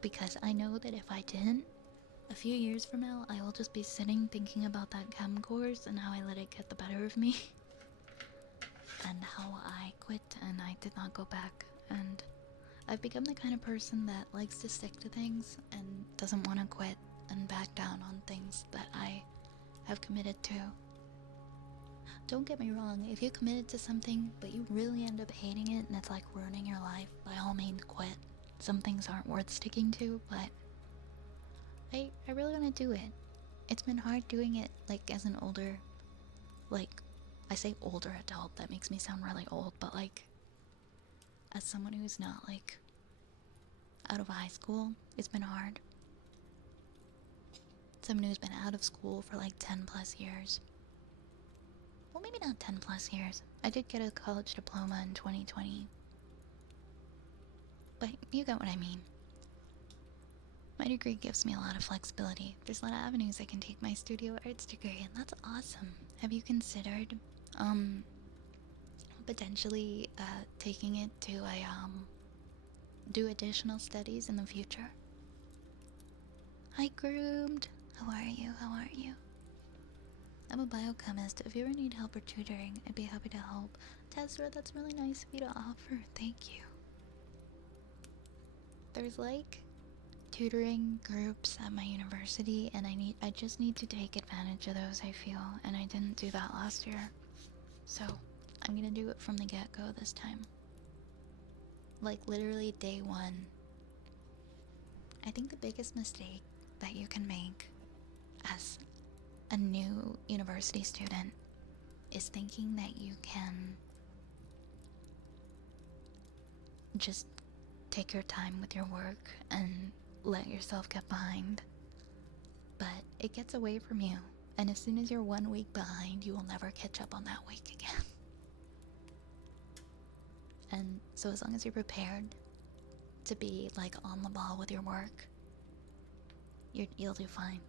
Because I know that if I didn't, a few years from now, I will just be sitting thinking about that chem course and how I let it get the better of me. And how I quit and I did not go back. And I've become the kind of person that likes to stick to things and doesn't want to quit and back down on things that I have committed to. Don't get me wrong, if you committed to something but you really end up hating it and it's like ruining your life, by all means quit. Some things aren't worth sticking to, but I really want to do it. It's been hard doing it, like, as an older, like, I say older adult, that makes me sound really old, but like, as someone who's not, like, out of high school, it's been hard. Someone who's been out of school for like 10 plus years. Well, maybe not 10 plus years. I did get a college diploma in 2020. But you get what I mean. My degree gives me a lot of flexibility. There's a lot of avenues I can take my studio arts degree, and that's awesome. Have you considered, potentially, taking it to a, do additional studies in the future? Hi, Groomed. How are you? How are you? I'm a biochemist. If you ever need help or tutoring, I'd be happy to help. Tezra, that's really nice of you to offer. Thank you. There's like tutoring groups at my university, and I just need to take advantage of those, I feel, and I didn't do that last year. So I'm gonna do it from the get-go this time. Like literally day one. I think the biggest mistake that you can make as a new university student is thinking that you can just take your time with your work and let yourself get behind. But it gets away from you, and as soon as you're 1 week behind, you will never catch up on that week again. And so as long as you're prepared to be like on the ball with your work, you'll do fine.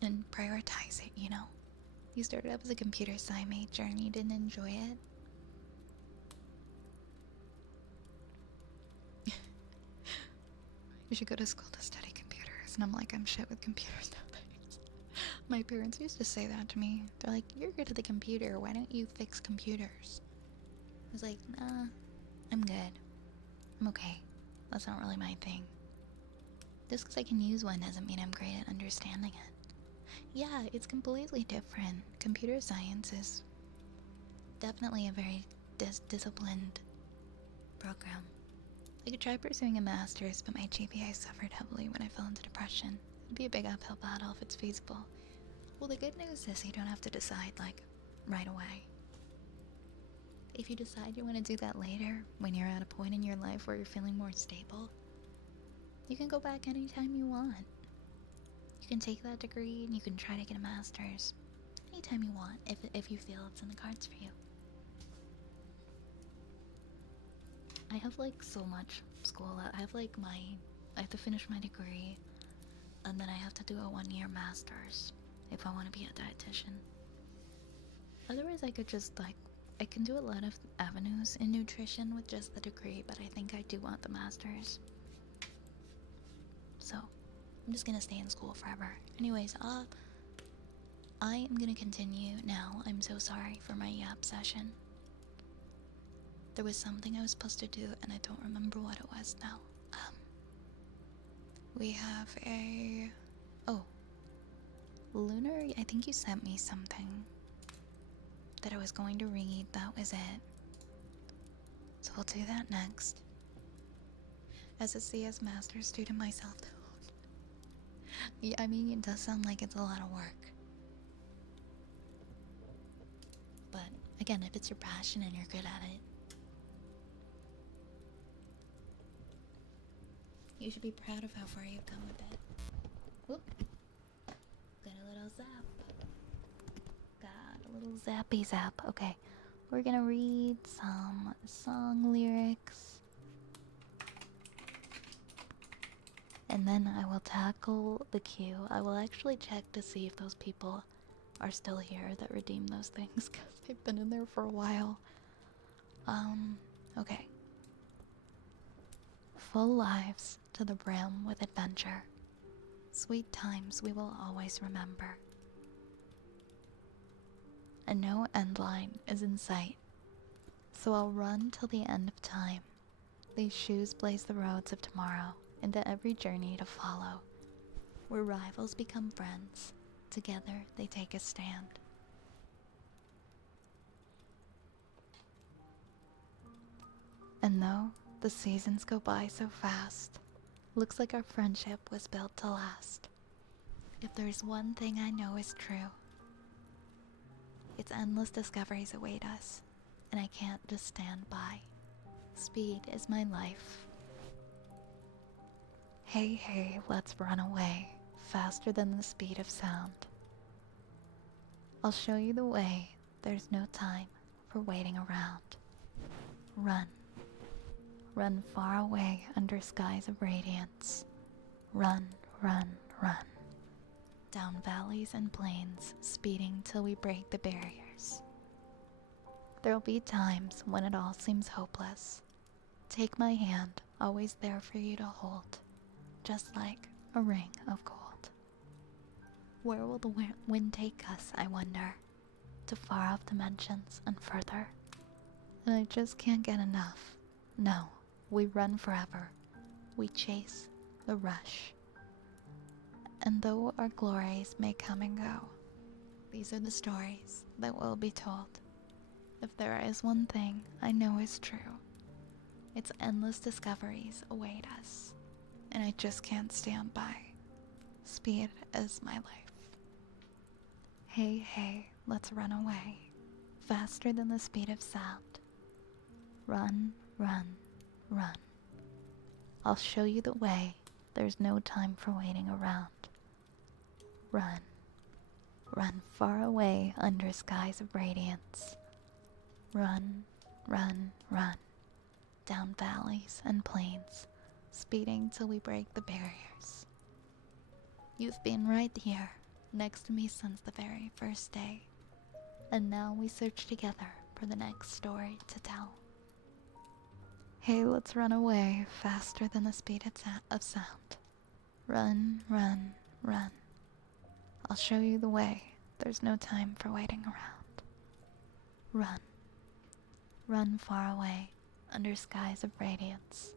And prioritize it, you know? You started up as a computer science major and you didn't enjoy it. You should go to school to study computers. And I'm like, I'm shit with computers nowadays. My parents used to say that to me. They're like, you're good at the computer, why don't you fix computers? I was like, nah, I'm good. I'm okay. That's not really my thing. Just because I can use one doesn't mean I'm great at understanding it. Yeah, it's completely different. Computer science is definitely a very disciplined program. I could try pursuing a master's, but my GPA suffered heavily when I fell into depression. It'd be a big uphill battle if it's feasible. Well, the good news is you don't have to decide, like, right away. If you decide you want to do that later, when you're at a point in your life where you're feeling more stable, you can go back anytime you want. You can take that degree and you can try to get a master's anytime you want, if you feel it's in the cards for you. I have like so much school. I have to finish my degree, and then I have to do a 1-year master's if I want to be a dietitian. Otherwise I could just like I can do a lot of avenues in nutrition with just the degree, but I think I do want the master's. So, I'm just gonna stay in school forever. Anyways, I am gonna continue now. I'm so sorry for my yap session. There was something I was supposed to do, and I don't remember what it was now. We have a... Oh. Lunar, I think you sent me something that I was going to read. That was it. So we'll do that next. As a CS master student myself, yeah, I mean, it does sound like it's a lot of work. But again, if it's your passion and you're good at it, you should be proud of how far you've come with it. Whoop. Got a little zap. Got a little zappy zap. Okay, we're gonna read some song lyrics. And then I will tackle the queue. I will actually check to see if those people are still here that redeemed those things, because they've been in there for a while. Okay. Full lives to the brim with adventure. Sweet times we will always remember. And no end line is in sight. So I'll run till the end of time. These shoes blaze the roads of tomorrow into every journey to follow. Where rivals become friends, together they take a stand. And though the seasons go by so fast, looks like our friendship was built to last. If there's one thing I know is true, it's endless discoveries await us, and I can't just stand by. Speed is my life. Hey, hey, let's run away, faster than the speed of sound. I'll show you the way, there's no time for waiting around. Run. Run far away under skies of radiance. Run, run, run. Down valleys and plains, speeding till we break the barriers. There'll be times when it all seems hopeless. Take my hand, always there for you to hold, just like a ring of gold. Where will the wind take us, I wonder? To far off dimensions and further. And I just can't get enough. No, we run forever. We chase the rush. And though our glories may come and go, these are the stories that will be told. If there is one thing I know is true, it's endless discoveries await us, and I just can't stand by. Speed is my life. Hey, hey, let's run away, faster than the speed of sound. Run, run, run. I'll show you the way, there's no time for waiting around. Run, run far away under skies of radiance. Run, run, run, down valleys and plains, speeding till we break the barriers. You've been right here, next to me since the very first day, and now we search together for the next story to tell. Hey, let's run away, faster than the speed of sound. Run, run, run. I'll show you the way, there's no time for waiting around. Run. Run far away, under skies of radiance.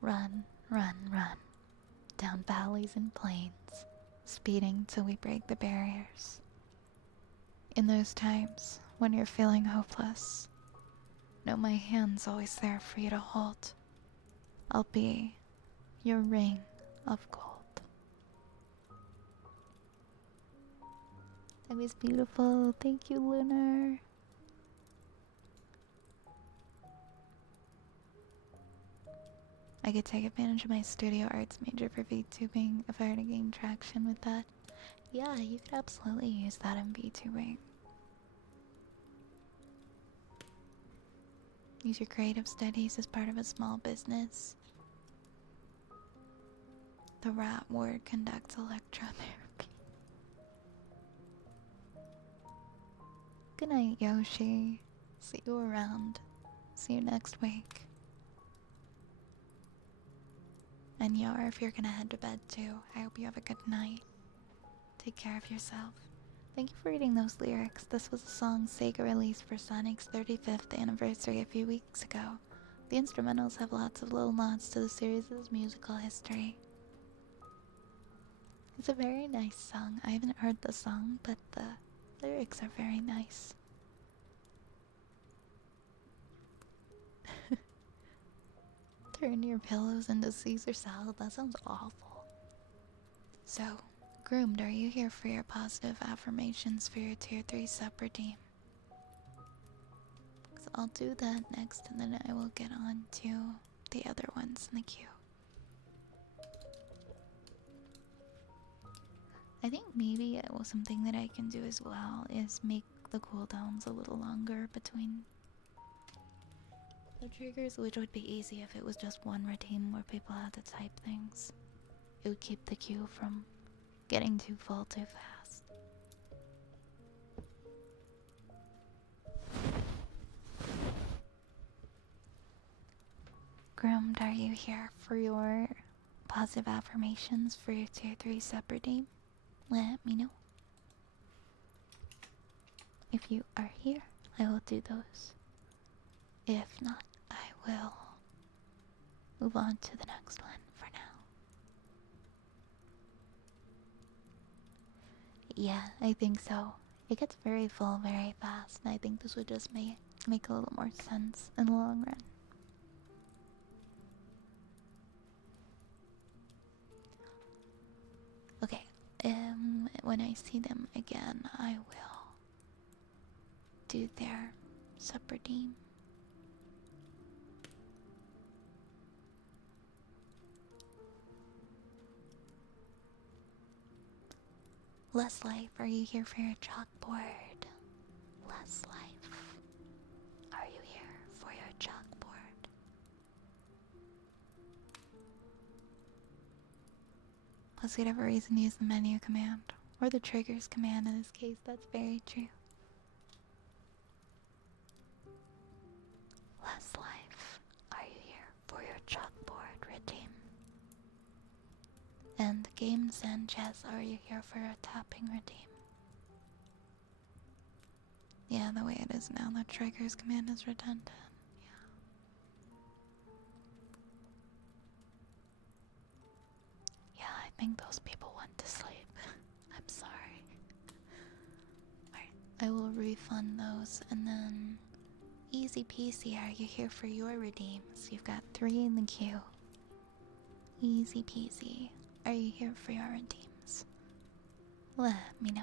Run, run, run, down valleys and plains, speeding till we break the barriers. In those times when you're feeling hopeless, know my hand's always there for you to hold. I'll be your ring of gold. That was beautiful. Thank you, Lunar. I could take advantage of my studio arts major for VTubing if I were to gain traction with that. Yeah, you could absolutely use that in VTubing. Use your creative studies as part of a small business. The rat ward conducts electrotherapy. Good night, Yoshi. See you around. See you next week. And Yar, if you're gonna head to bed too, I hope you have a good night. Take care of yourself. Thank you for reading those lyrics. This was a song Sega released for Sonic's 35th anniversary a few weeks ago. The instrumentals have lots of little nods to the series' musical history. It's a very nice song. I haven't heard the song, but the lyrics are very nice. Turn your pillows into Caesar salad. That sounds awful. So, Groomed, are you here for your positive affirmations for your tier 3 sub redeem? Because I'll do that next and then I will get on to the other ones in the queue. I think maybe something that I can do as well is make the cooldowns a little longer between the triggers, which would be easy if it was just one redeem where people had to type things. It would keep the queue from getting too full too fast. Groomed, are you here for your positive affirmations for your tier 3 sub redeem? Let me know. If you are here, I will do those. If not, I will move on to the next one for now. Yeah, I think so. It gets very full very fast, and I think this would just make a little more sense in the long run. Okay, when I see them again, I will do their sub redeem. Less Life, are you here for your chalkboard? Less Life, are you here for your chalkboard? Plus, you'd have a reason to use the menu command, or the triggers command in this case, that's very true. Less Life, are you here for your chalkboard redeem? And Game Sanchez, are you here for your tapping redeem? Yeah, the way it is now, the triggers command is redundant. Yeah, I think those people went to sleep. I'm sorry. Alright, I will refund those, and then Easy peasy, are you here for your redeems? You've got 3 in the queue. Easy peasy, are you here for your redeems? Let me know.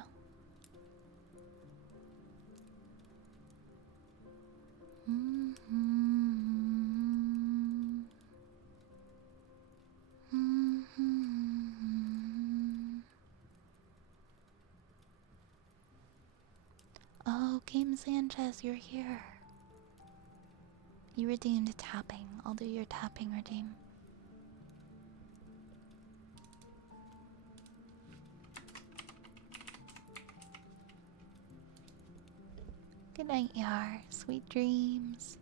Oh, Game Sanchez, you're here. You redeemed tapping. I'll do your tapping redeem. Good night, Yar. Sweet dreams.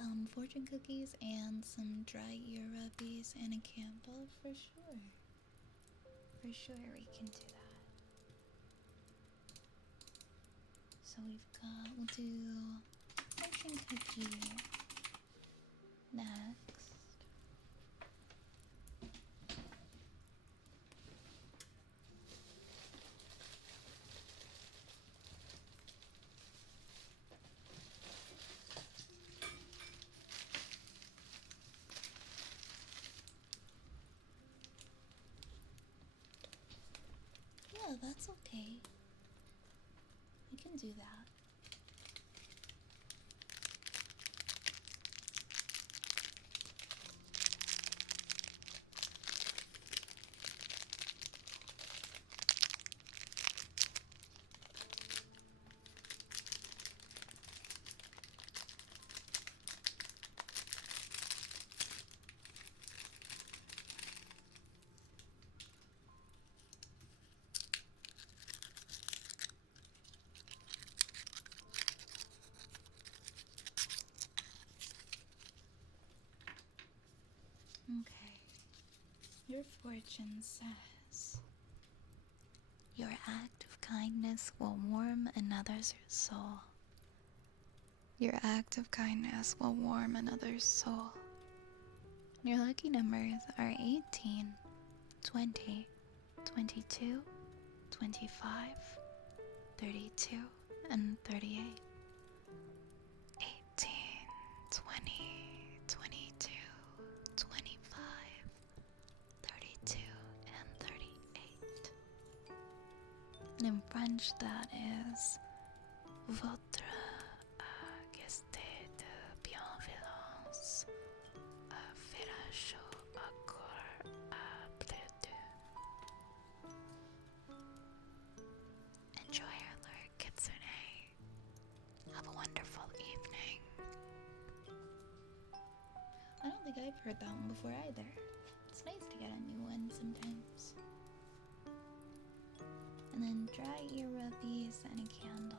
some fortune cookies and some dry ear rubbies and a candle for sure. For sure, we can do that. So we'll do fortune cookie next. Yeah, that's okay. We can do that. Okay. Your fortune says your act of kindness will warm another's soul. Your act of kindness will warm another's soul. Your lucky numbers are 18, 20, 22, 25, 32, and 38. 18, 20, 22, 25, 32, and 38. And in French, that is votre geste de bienveillance fera chaud au corps après tout. Enjoy your lurk, Kitsune. Have a wonderful evening. I don't think I've heard that one before either. It's nice to get a new one sometimes. And then dry ear rubbies and a candle.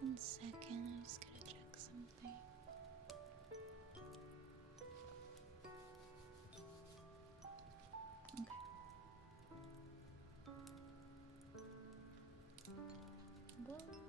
One second, I'm just gonna check something. Okay. Whoa. There.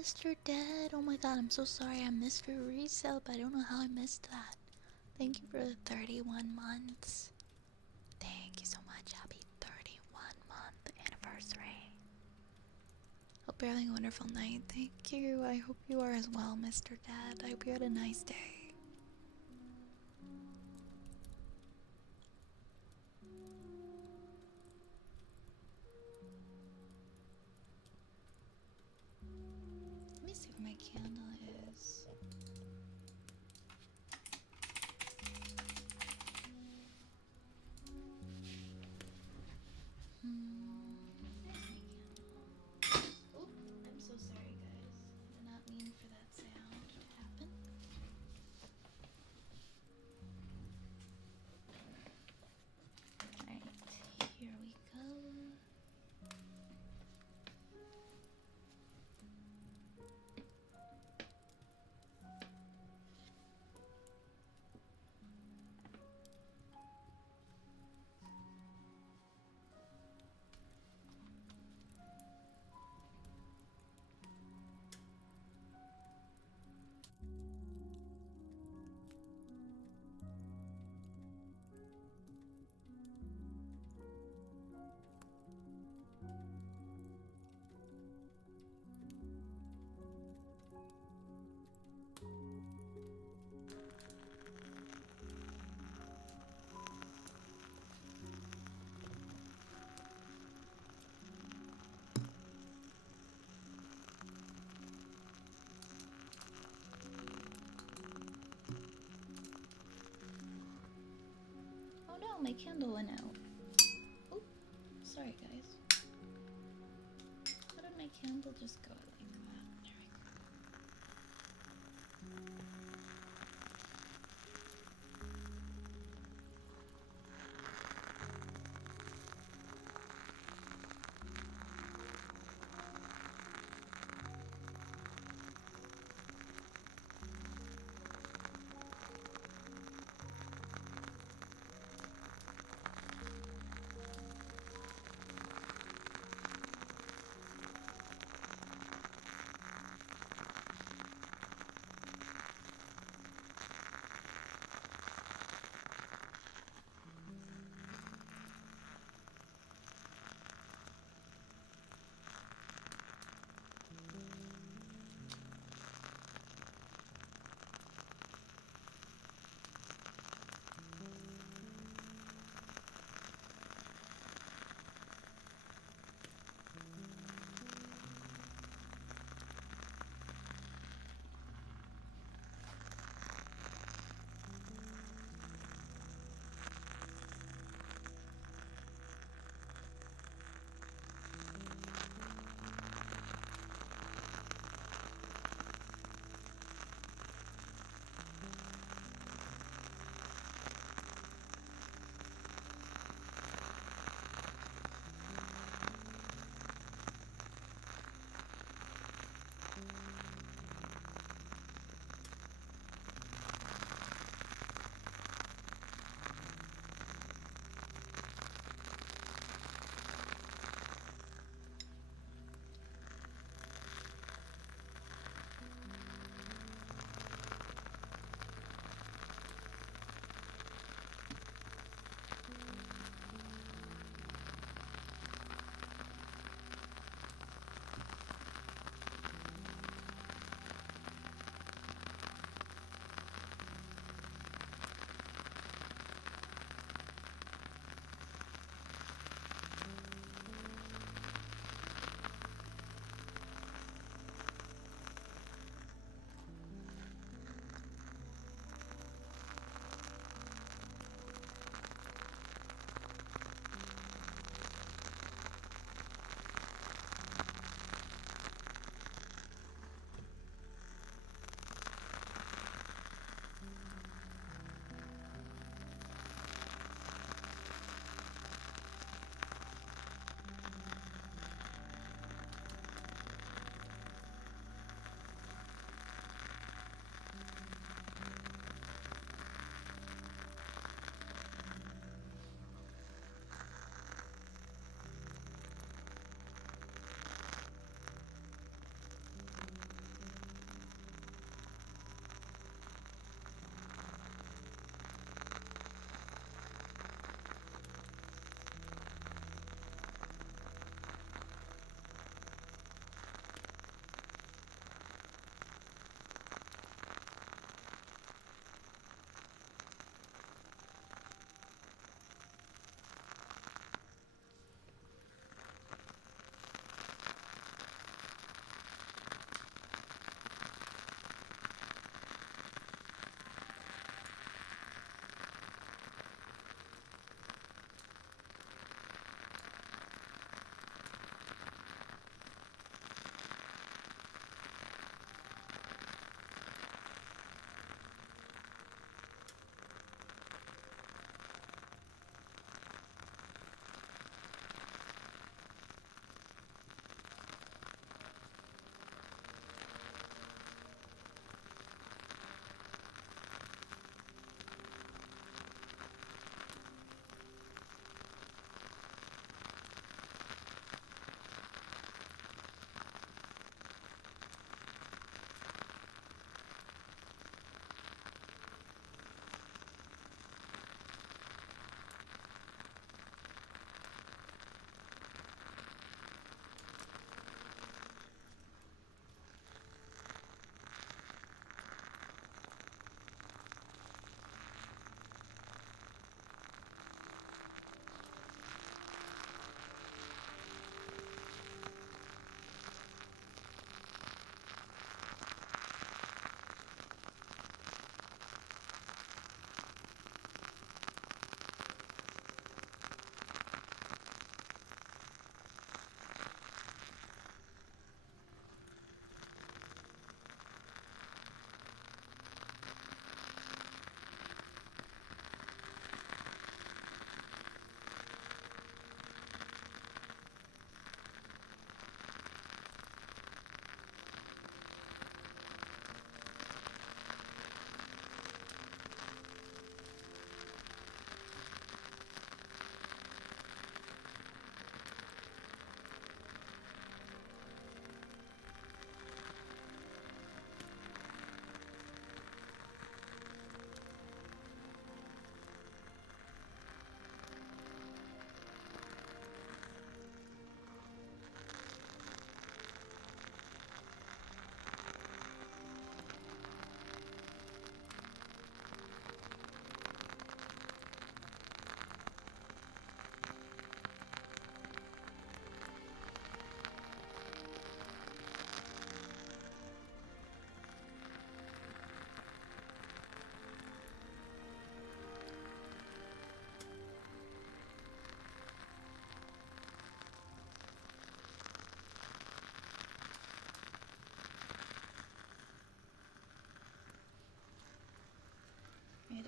Mr. Dead. Oh my god, I'm so sorry I missed your resub. I don't know how I missed that. Thank you for the 31 months. Thank you so much. Happy 31-month anniversary. Hope you're having a wonderful night. Thank you. I hope you are as well, Mr. Dad. I hope you had a nice day. Let me see where my candle is. Oh, I'm so sorry, guys. I did not mean for that sound to happen. Alright, here we go. Oh no, my candle went out. Oh, sorry guys. How did my candle just go out like that? There we go.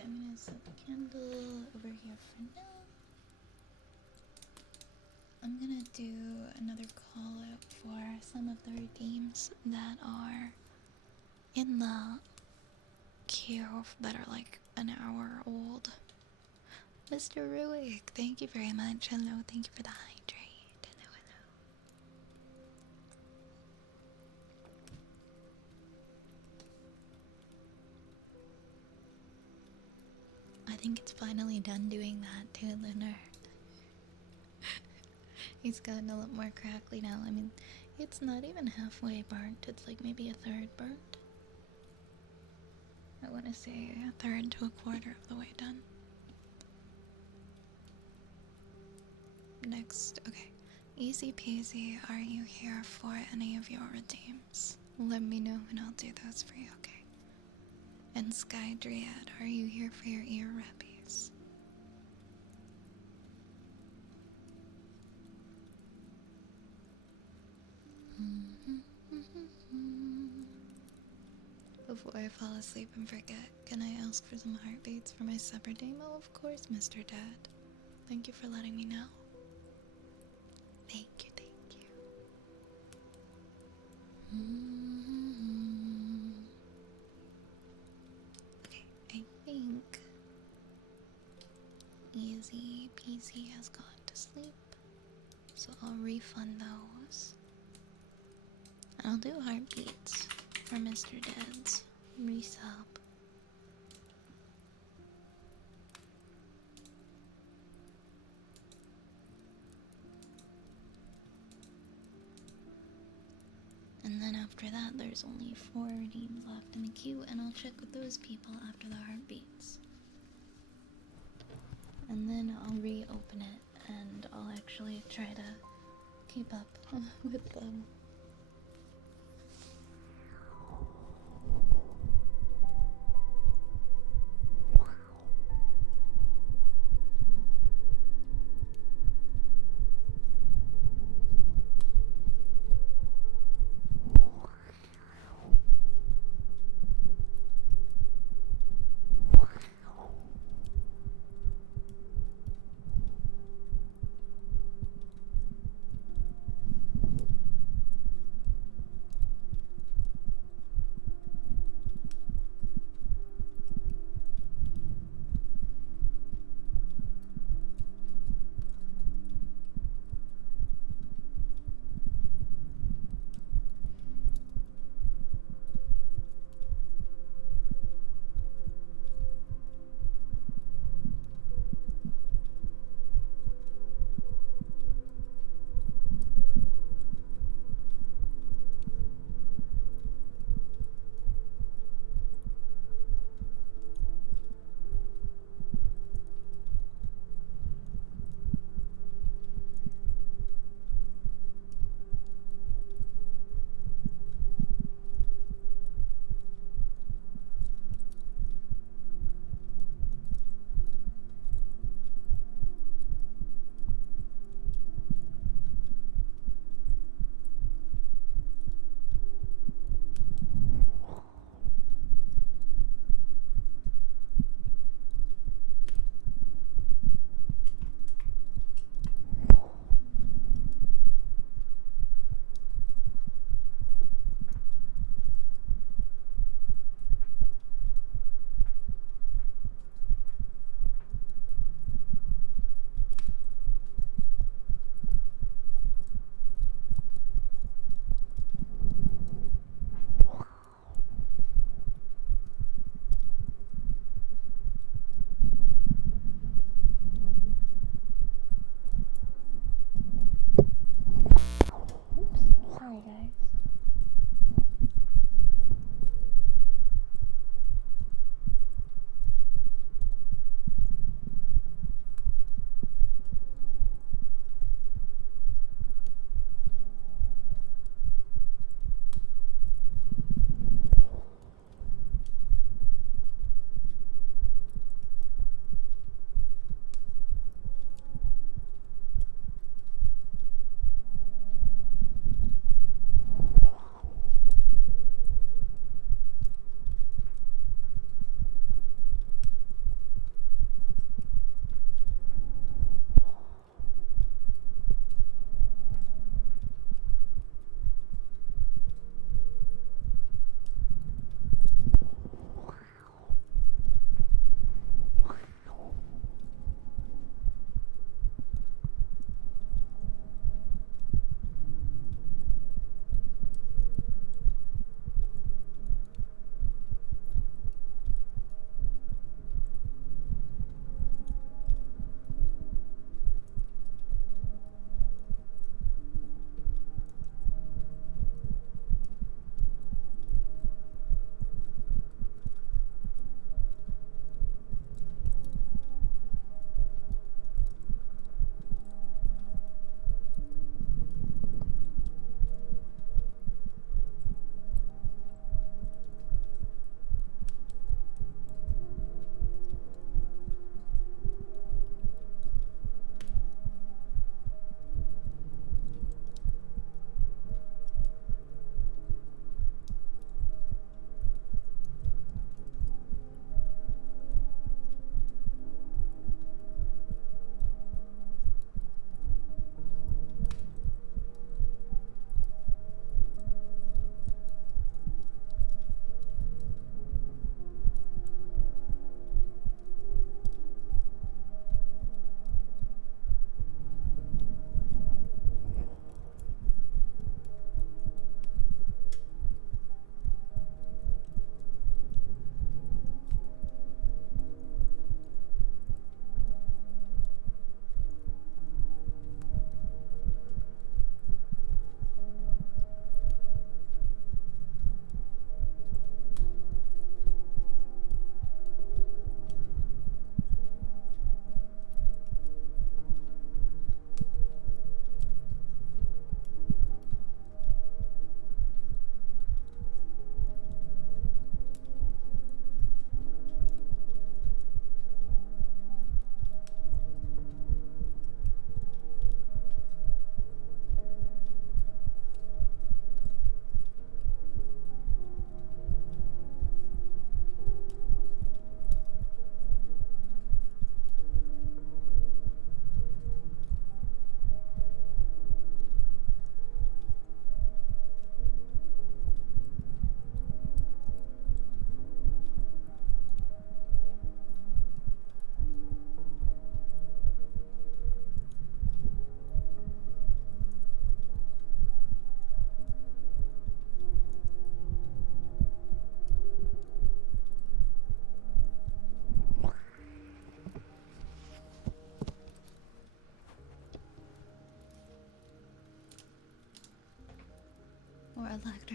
I'm gonna set the candle over here for now. I'm gonna do another call out for some of the redeems that are in the queue that are like an hour old. Mr. Ruick, thank you very much. Hello, thank you for the hydrate. Hello, hello. I think it's finally done doing that too, Lunar. He's gotten a lot more crackly now. I mean, it's not even halfway burnt. It's like maybe a third burnt. I want to say a third to a quarter of the way done. Next, okay. Easy peasy, are you here for any of your redeems? Let me know and I'll do those for you, okay? And Sky Dryad, are you here for your ear rappies? Before I fall asleep and forget, can I ask for some heartbeats for my supper dame? Oh, of course, Mr. Dad. Thank you for letting me know. Thank you, thank you. Okay, I think Easy Peasy has gone to sleep, so I'll refund those. And I'll do heartbeats for Mr. Dad's resub. And then after that, there's only 4 redeems left in the queue, and I'll check with those people after the heartbeats. And then I'll reopen it, and I'll actually try to keep up with them.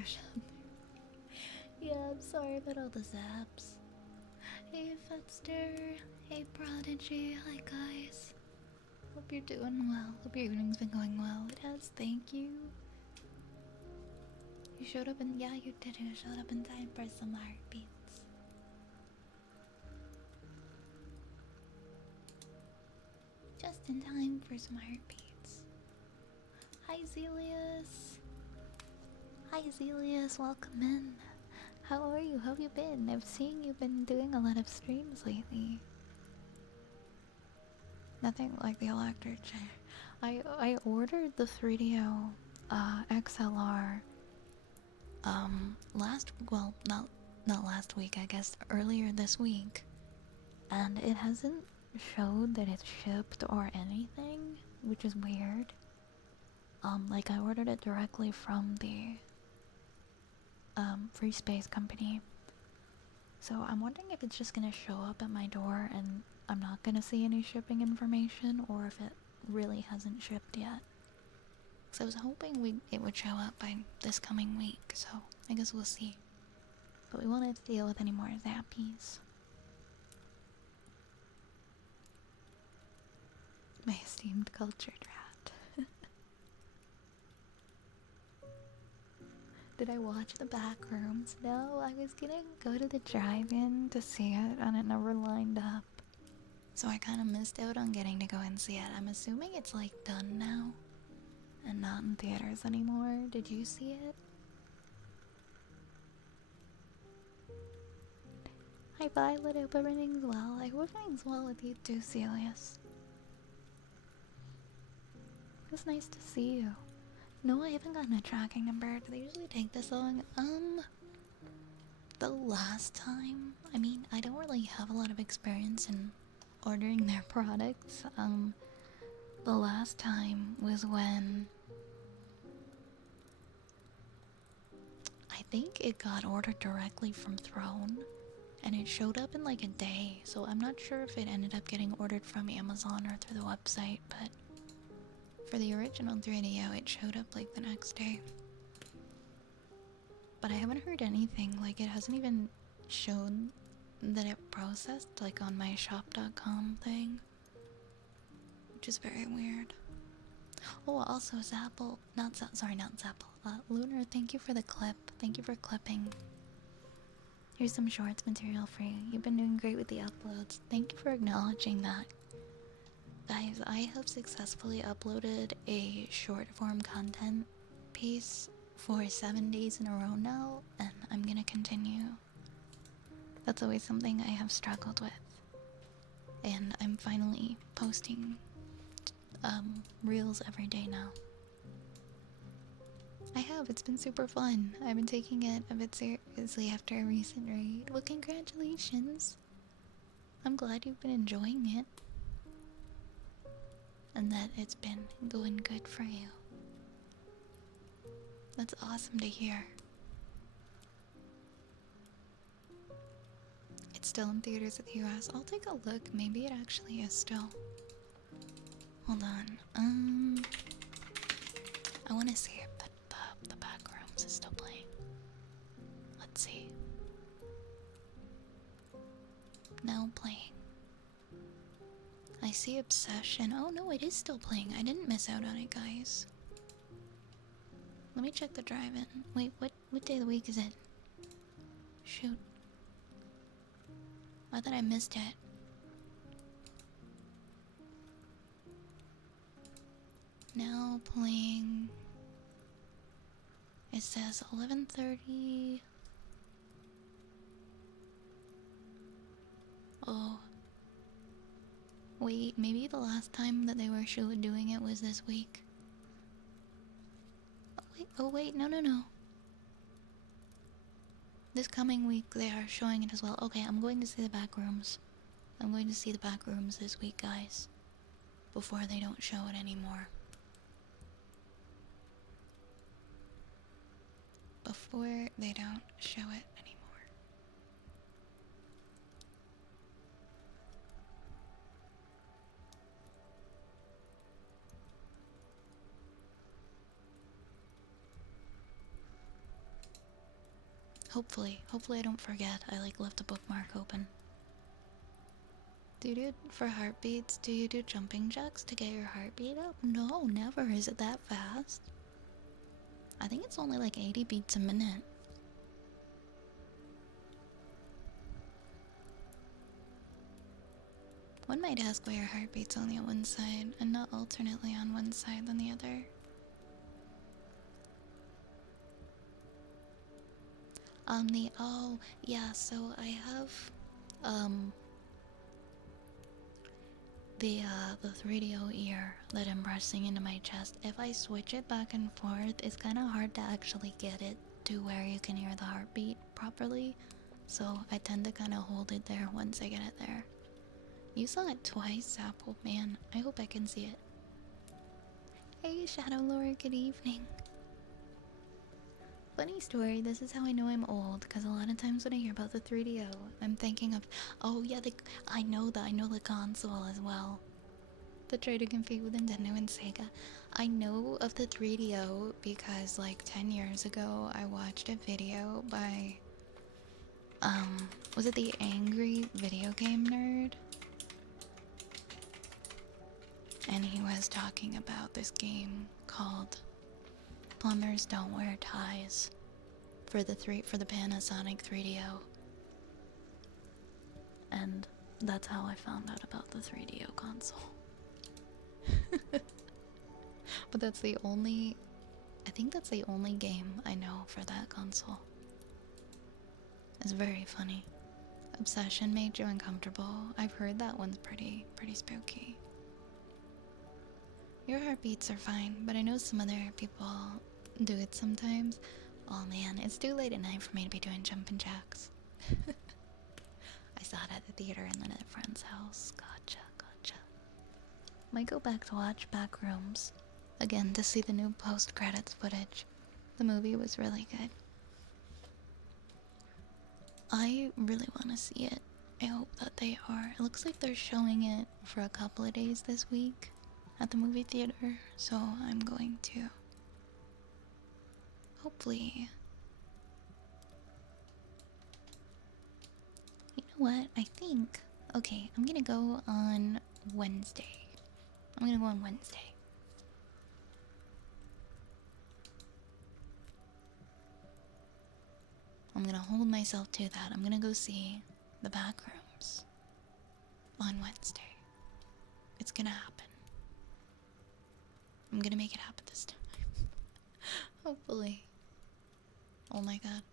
version. Yeah, I'm sorry about all the zaps. Hey, Fetster. Hey, Prodigy. Hi, guys. Hope you're doing well. Hope your evening's been going well. It has, thank you. You showed up in, yeah, you did. You showed up in time for some heartbeats. Just in time for some heartbeats. Hi, Zelius. Hi, Zelius. Welcome in. How are you? How have you been? I've seen you've been doing a lot of streams lately. Nothing like the electric chair. I ordered the 3DO XLR last, well, not last week, I guess earlier this week, and it hasn't showed that it's shipped or anything, which is weird. Like I ordered it directly from the free space company, so I'm wondering if it's just gonna show up at my door and I'm not gonna see any shipping information, or if it really hasn't shipped yet. So I was hoping it would show up by this coming week, so I guess we'll see. But we won't have to deal with any more zappies. My esteemed culture drat. Did I watch the back rooms? No, I was gonna go to the drive-in to see it and it never lined up. So I kind of missed out on getting to go and see it. I'm assuming it's like done now and not in theaters anymore. Did you see it? Hi Violet, I hope everything's well. I hope everything's well with you too, Celius. It's nice to see you. No, I haven't gotten a tracking number. Do they usually take this long? The last time, I mean, I don't really have a lot of experience in ordering their products. The last time was when I think it got ordered directly from Throne, and it showed up in like a day, so I'm not sure if it ended up getting ordered from Amazon or through the website, but for the original 3DO, it showed up like the next day. But I haven't heard anything, like it hasn't even shown that it processed like on my shop.com thing, which is very weird. Oh, also Zapple, not Zapple, Lunar, thank you for the clip. Thank you for clipping. Here's some shorts material for you. You've been doing great with the uploads. Thank you for acknowledging that. Guys, I have successfully uploaded a short form content piece for 7 days in a row now, and I'm gonna continue. That's always something I have struggled with. And I'm finally posting reels every day now. I have, it's been super fun. I've been taking it a bit seriously after a recent raid. Well, congratulations. I'm glad you've been enjoying it. And that it's been going good for you. That's awesome to hear. It's still in theaters in the US. I'll take a look. Maybe it actually is still. Hold on. I want to see if the back rooms is still playing. Let's see. Now playing. I see Obsession. Oh no, it is still playing. I didn't miss out on it, guys. Let me check the drive-in. Wait, what day of the week is it? Shoot. I thought I missed it. Now playing. It says 11:30. Oh. Wait, maybe the last time that they were doing it was this week. Oh wait, no. This coming week they are showing it as well. Okay, I'm going to see the back rooms. I'm going to see the back rooms this week, guys. Before they don't show it anymore. Before they don't show it anymore. Hopefully. Hopefully I don't forget. I like left a bookmark open. Do you do for heartbeats? Do you do jumping jacks to get your heartbeat up? No, never. Is it that fast? I think it's only like 80 beats a minute. One might ask why your heart beats only on one side and not alternately on one side than the other. Oh, yeah, so I have, the 3DO ear that I'm pressing into my chest. If I switch it back and forth, it's kind of hard to actually get it to where you can hear the heartbeat properly. So I tend to kind of hold it there once I get it there. You saw it twice, Apple. Man, I hope I can see it. Hey, Shadow Lord, good evening. Funny story, this is how I know I'm old, because a lot of times when I hear about the 3DO, I'm thinking of, oh yeah, I know the console as well. To try to compete with Nintendo and Sega. I know of the 3DO because like 10 years ago, I watched a video by, was it the Angry Video Game Nerd? And he was talking about this game called Plumbers Don't Wear Ties for the Panasonic 3DO. And that's how I found out about the 3DO console. But that's the only, I think that's the only game I know for that console. It's very funny. Obsession made you uncomfortable. I've heard that one's pretty spooky. Your heartbeats are fine, but I know some other people do it sometimes. Oh man, it's too late at night for me to be doing jumping jacks. I saw it at the theater and then at a friend's house. Gotcha. Might go back to watch Backrooms again to see the new post-credits footage. The movie was really good. I really want to see it. I hope that they are. It looks like they're showing it for a couple of days this week at the movie theater, so I'm going to hopefully. You know what? I think, okay, I'm gonna go on Wednesday. I'm gonna hold myself to that. I'm gonna go see the Backrooms on Wednesday. It's gonna happen. I'm gonna make it happen this time. Hopefully. Oh my god.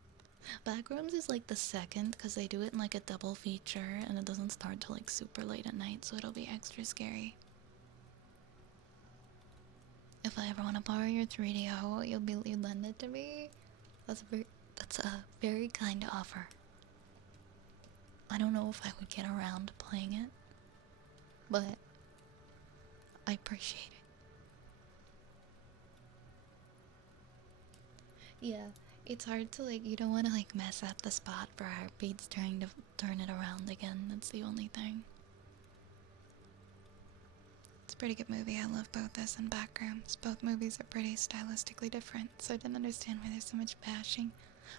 Backrooms is like the second because they do it in like a double feature and it doesn't start till like super late at night, so it'll be extra scary. If I ever want to borrow your 3DO, you'd lend it to me. That's a very kind offer. I don't know if I would get around to playing it, but I appreciate it. Yeah, it's hard to like, you don't want to like mess up the spot for heartbeats trying to turn it around again. That's the only thing. It's a pretty good movie. I love both this and Backrooms. Both movies are pretty stylistically different, so I didn't understand why there's so much bashing.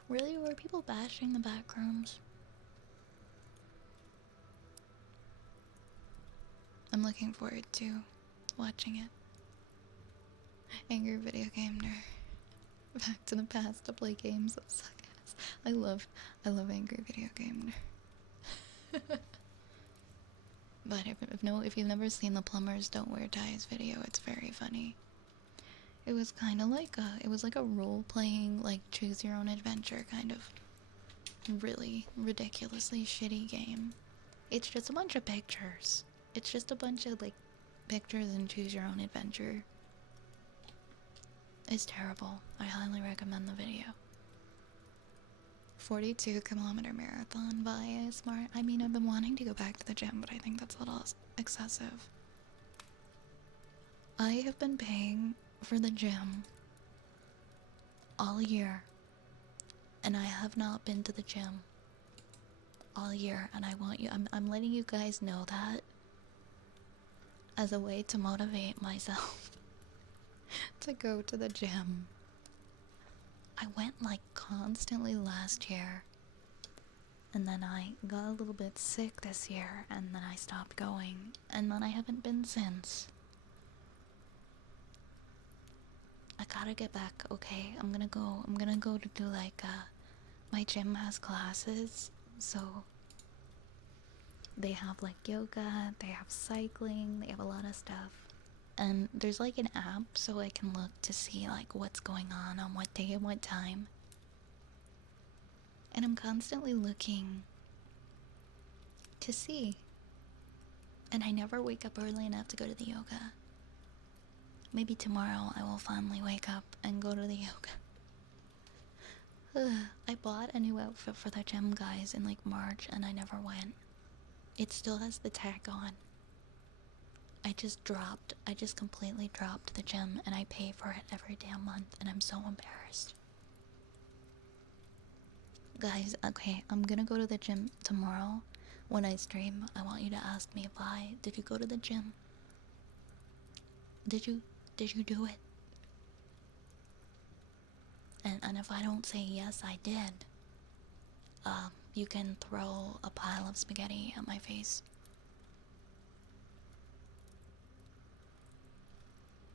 Really, were people bashing the Backrooms? I'm looking forward to watching it. Angry Video Game Nerd. Back to the past to play games that suck ass. I love Angry Video Game Nerd. But if you've never seen the Plumbers Don't Wear Ties video, it's very funny. It was kind of like a role-playing, like, choose your own adventure kind of really ridiculously shitty game. It's just a bunch of pictures. It's just a bunch of, like, pictures and choose your own adventure. It's terrible. I highly recommend the video. 42-kilometer marathon via smart. I mean, I've been wanting to go back to the gym, but I think that's a little excessive. I have been paying for the gym all year, and I have not been to the gym all year, and I'm letting you guys know that as a way to motivate myself to go to the gym. I went like constantly last year. And then I got a little bit sick this year, and then I stopped going, and then I haven't been since. I gotta get back, okay? I'm gonna go to do like, my gym has classes, so they have like yoga, they have cycling, they have a lot of stuff. And there's like an app so I can look to see like what's going on what day and what time. And I'm constantly looking to see. And I never wake up early enough to go to the yoga. Maybe tomorrow I will finally wake up and go to the yoga. I bought a new outfit for the gym, guys, in like March, and I never went. It still has the tag on. I just completely dropped the gym, and I pay for it every damn month, and I'm so embarrassed. Guys, okay, I'm gonna go to the gym tomorrow. When I stream, I want you to ask me, why did you go to the gym? Did you do it? And if I don't say yes, I did, you can throw a pile of spaghetti at my face.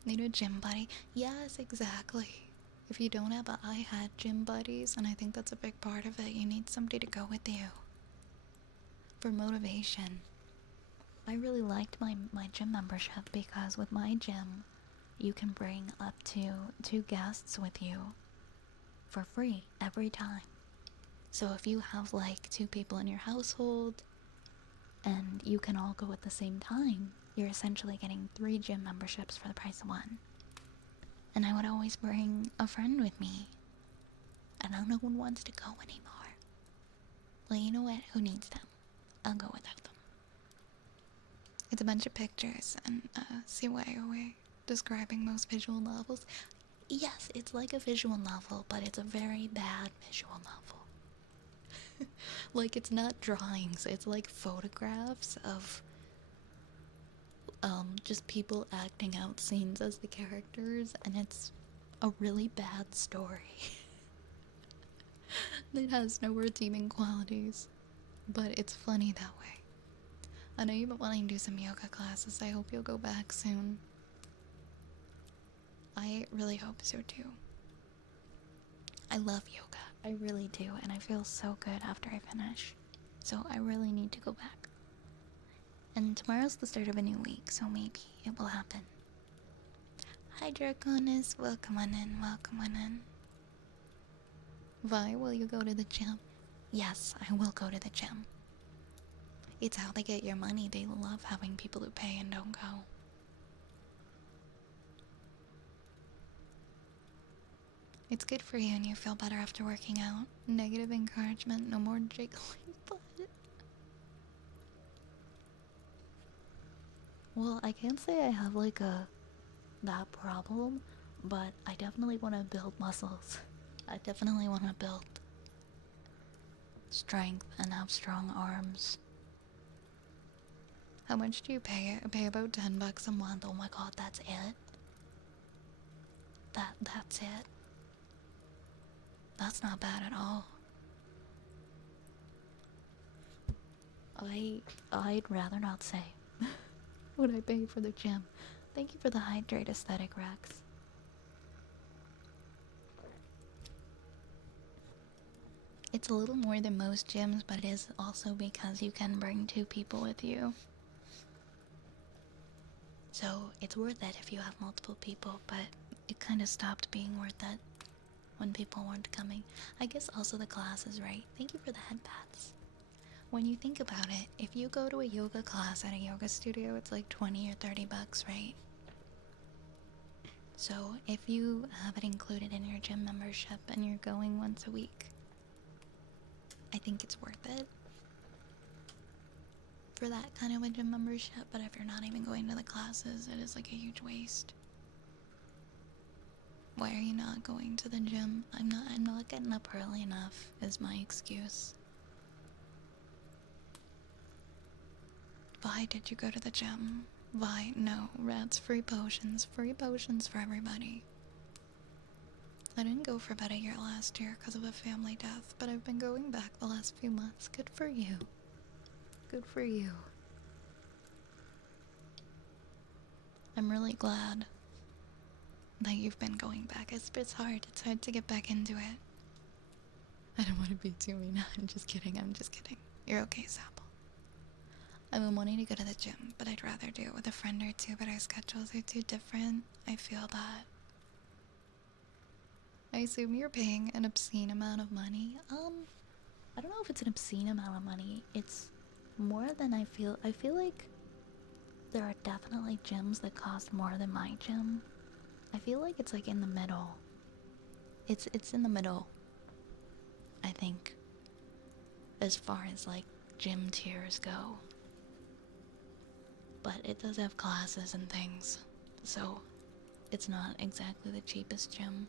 Need a gym buddy? Yes, exactly. If you don't have I had gym buddies, and I think that's a big part of it. You need somebody to go with you for motivation. I really liked my gym membership because with my gym, you can bring up to 2 guests with you for free every time. So if you have like 2 people in your household and you can all go at the same time, you're essentially getting 3 gym memberships for the price of 1. And I would always bring a friend with me. And now no one wants to go anymore. Well, you know what? Who needs them? I'll go without them. It's a bunch of pictures and see why we're describing most visual novels. Yes, it's like a visual novel, but it's a very bad visual novel. Like, it's not drawings, it's like photographs of just people acting out scenes as the characters, and it's a really bad story. It has no redeeming qualities, but it's funny that way. I know you've been wanting to do some yoga classes. I hope you'll go back soon. I really hope so too. I love yoga. I really do, and I feel so good after I finish. So I really need to go back. And tomorrow's the start of a new week, so maybe it will happen. Hi Draconis, welcome on in, welcome on in. Vi, will you go to the gym? Yes, I will go to the gym. It's how they get your money. They love having people who pay and don't go. It's good for you and you feel better after working out. Negative encouragement, no more jiggling butt. Well, I can't say I have like that problem, but I definitely want to build muscles. I definitely want to build strength and have strong arms. How much do you pay? I pay about $10 a month. Oh my god, that's it? That's it? That's not bad at all. I'd rather not say what I pay for the gym. Thank you for the hydrate aesthetic, Rex. It's a little more than most gyms, but it is also because you can bring 2 people with you. So it's worth it if you have multiple people, but it kind of stopped being worth it when people weren't coming. I guess also the class is right. Thank you for the headpats. When you think about it, if you go to a yoga class at a yoga studio, it's like 20 or 30 bucks, right? So if you have it included in your gym membership and you're going once a week, I think it's worth it for that kind of a gym membership. But if you're not even going to the classes, it is like a huge waste. Why are you not going to the gym? I'm not getting up early enough is my excuse. Why did you go to the gym? Why? No, rats, free potions for everybody. I didn't go for about a year last year because of a family death, but I've been going back the last few months. Good for you. Good for you. I'm really glad that you've been going back. It's hard. It's hard to get back into it. I don't want to be too mean. I'm just kidding. I'm just kidding. You're okay, Sapple. I've been wanting to go to the gym, but I'd rather do it with a friend or two, but our schedules are too different. I feel that. I assume you're paying an obscene amount of money. I don't know if it's an obscene amount of money. It's more than I feel. I feel like there are definitely gyms that cost more than my gym. I feel like it's like in the middle. It's in the middle. I think. As far as like gym tiers go. But it does have classes and things. So it's not exactly the cheapest gym.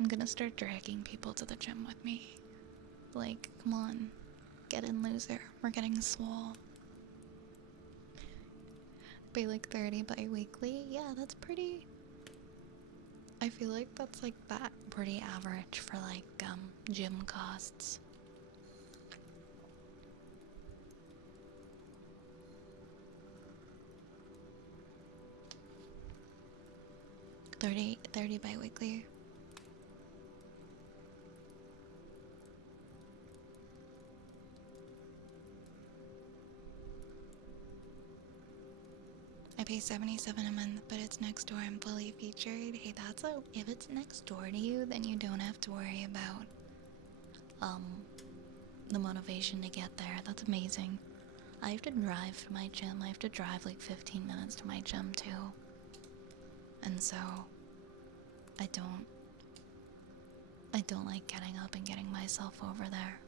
I'm gonna start dragging people to the gym with me. Like, come on. Get in, loser. We're getting swole. Pay like 30 bi-weekly? Yeah, that's pretty... I feel like that's like that pretty average for like, gym costs. 30 bi-weekly. I pay $77 a month, but it's next door. I'm fully featured. Hey, if it's next door to you, then you don't have to worry about, the motivation to get there. That's amazing. I have to drive to my gym. I have to drive like 15 minutes to my gym too. And so, I don't like getting up and getting myself over there.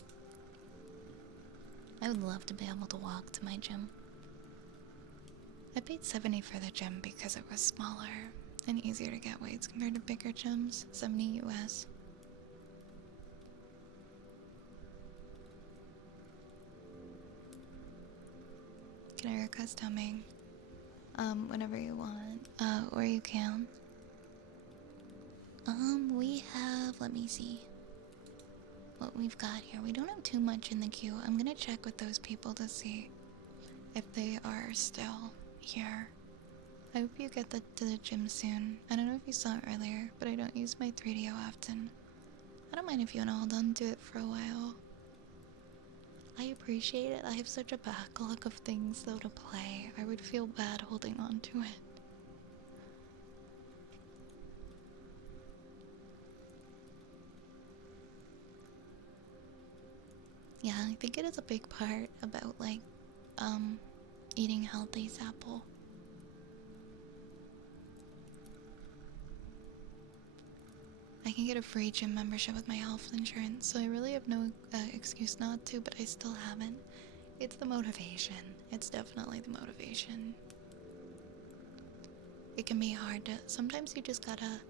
I would love to be able to walk to my gym. I paid $70 for the gym because it was smaller and easier to get weights compared to bigger gyms. $70 US. Can I request humming? Whenever you want. Or you can. We have, let me see what we've got here. We don't have too much in the queue. I'm gonna check with those people to see if they are still here. I hope you get to the gym soon. I don't know if you saw it earlier, but I don't use my 3DO often. I don't mind if you wanna hold on to it for a while. I appreciate it. I have such a backlog of things though to play. I would feel bad holding on to it. Yeah, I think it is a big part about like, eating healthy, Sapple. I can get a free gym membership with my health insurance, so I really have no excuse not to, but I still haven't. It's the motivation. It's definitely the motivation. It can be hard to... Sometimes you just gotta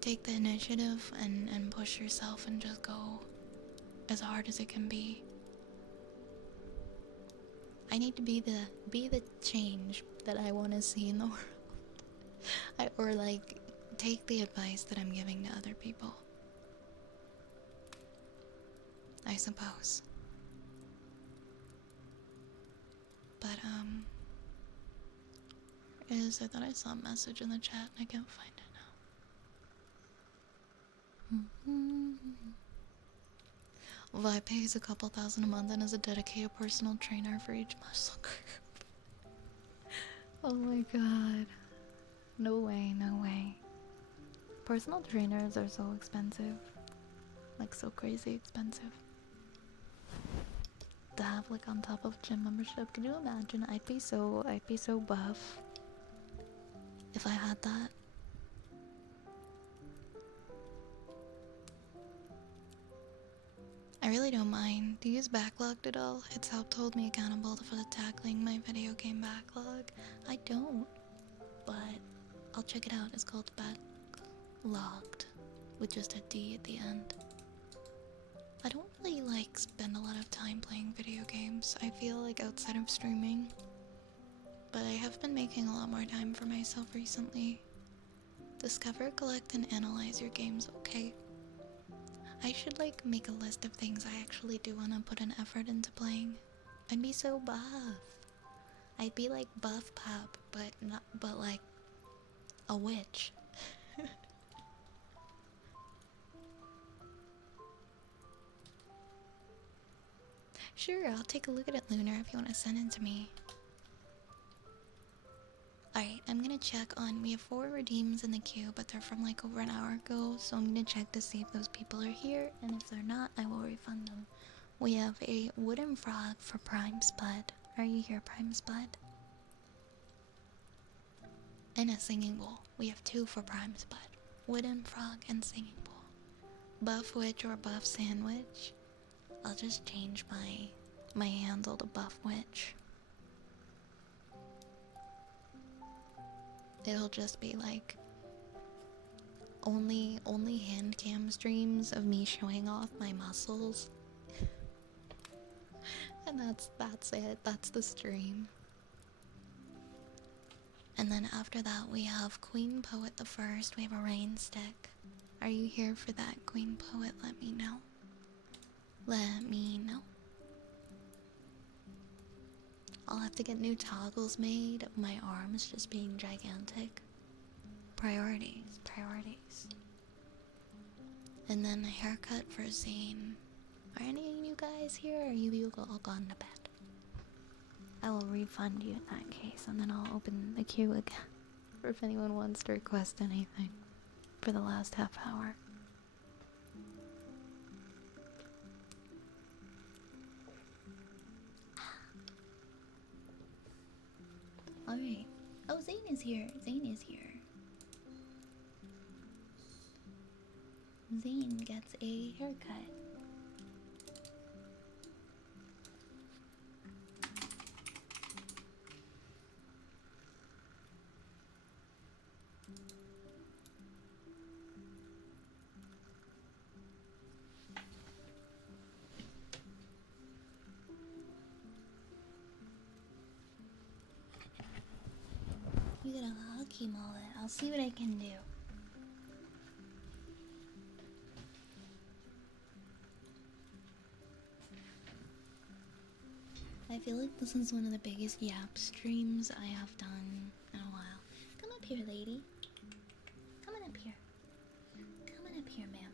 take the initiative and push yourself and just go as hard as it can be. I need to be the change that I want to see in the world. Or like take the advice that I'm giving to other people. I suppose. But I thought I saw a message in the chat and I can't find it now. Vi pays a couple thousand a month and is a dedicated personal trainer for each muscle group. Oh my god. No way, no way. Personal trainers are so expensive. Like so crazy expensive. To have like on top of gym membership. Could you imagine? I'd be so buff if I had that. I really don't mind. Do you use Backlogged at all? It's helped hold me accountable for the tackling my video game backlog. I don't, but I'll check it out. It's called Backlogged, with just a D at the end. I don't really like spend a lot of time playing video games. I feel like outside of streaming, but I have been making a lot more time for myself recently. Discover, collect, and analyze your games. Okay. I should like make a list of things I actually do want to put an effort into playing. I'd be so buff. I'd be like buff pop, but like a witch. Sure, I'll take a look at it, Lunar, if you want to send it to me. Alright, I'm gonna check on. We have 4 redeems in the queue, but they're from like over an hour ago, so I'm gonna check to see if those people are here, and if they're not, I will refund them. We have a wooden frog for Prime Spud. Are you here, Prime Spud? And a singing bowl. We have 2 for Prime Spud. Wooden frog and singing bowl. Buff witch or buff sandwich. I'll just change my handle to buff witch. It'll just be like only hand cam streams of me showing off my muscles. And that's it. That's the stream. And then after that we have Queen Poet the First. We have a rain stick. Are you here for that, Queen Poet? Let me know. Let me know. I'll have to get new toggles made of my arms just being gigantic. Priorities, priorities. And then a haircut for Zane. Are any of you guys here, or are you all gone to bed? I will refund you in that case, and then I'll open the queue again for if anyone wants to request anything for the last half hour. Alright. Oh, Zane is here. Zane is here. Zane gets a haircut. You get a hockey mullet. I'll see what I can do. I feel like this is one of the biggest yap streams I have done in a while. Come up here, lady. Come on up here. Come on up here, ma'am.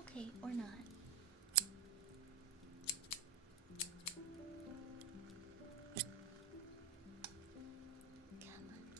Okay, or not. Come on. Come on up.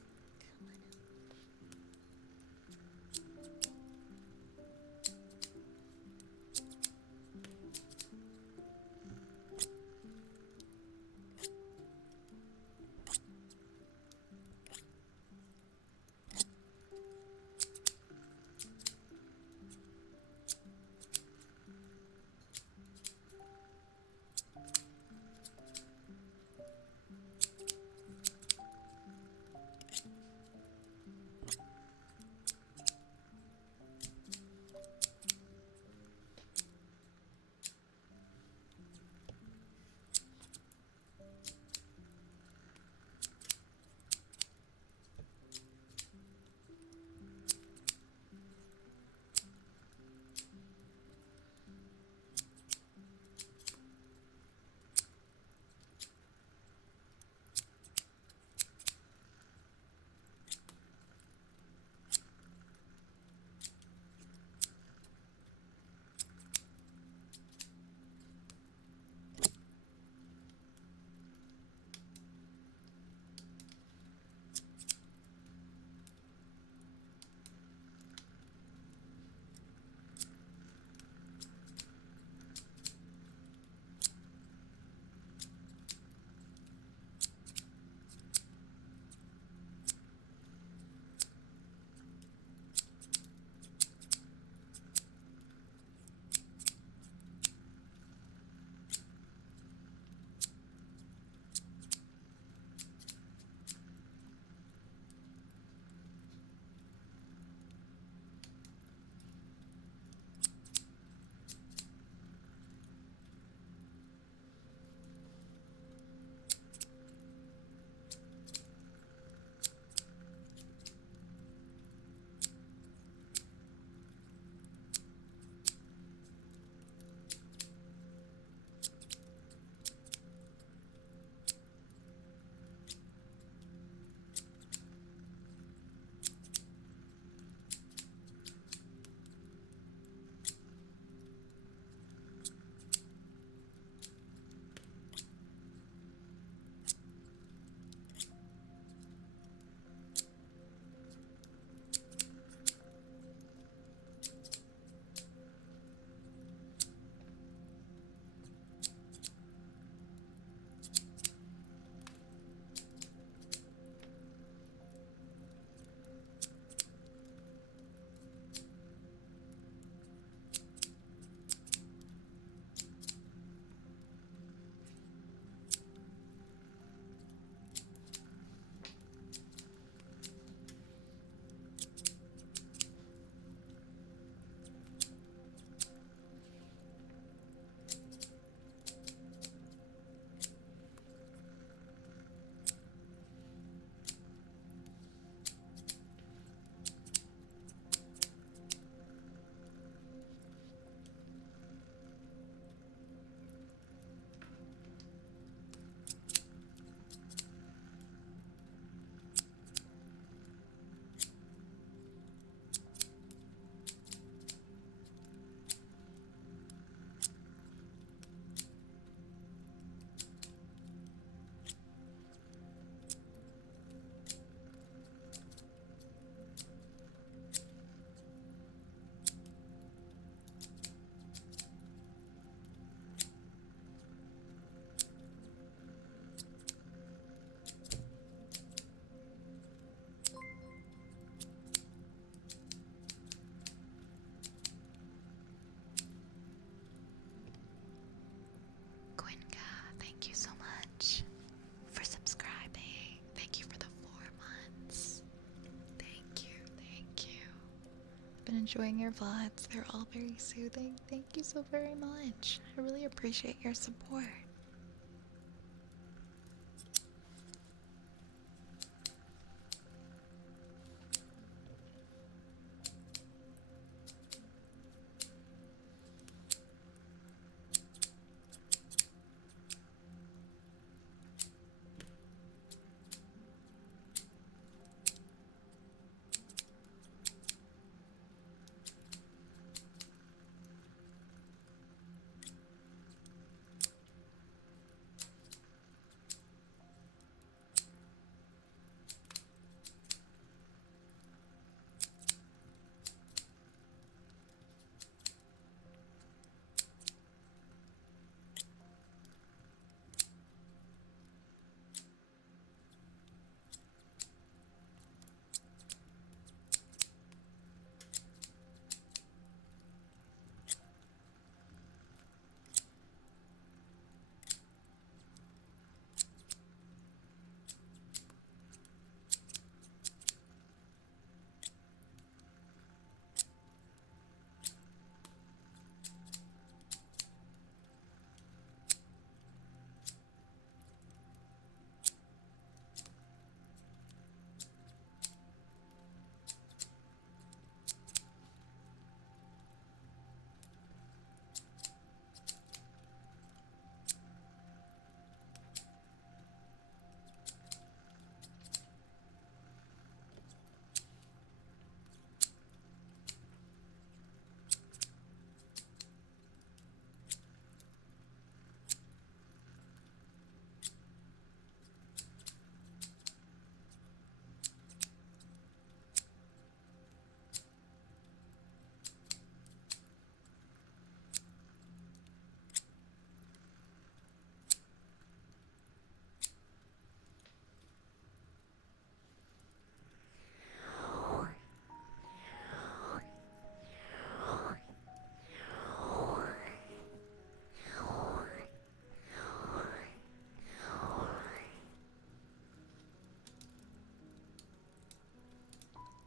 enjoying your VODs. They're all very soothing. Thank you so very much. I really appreciate your support.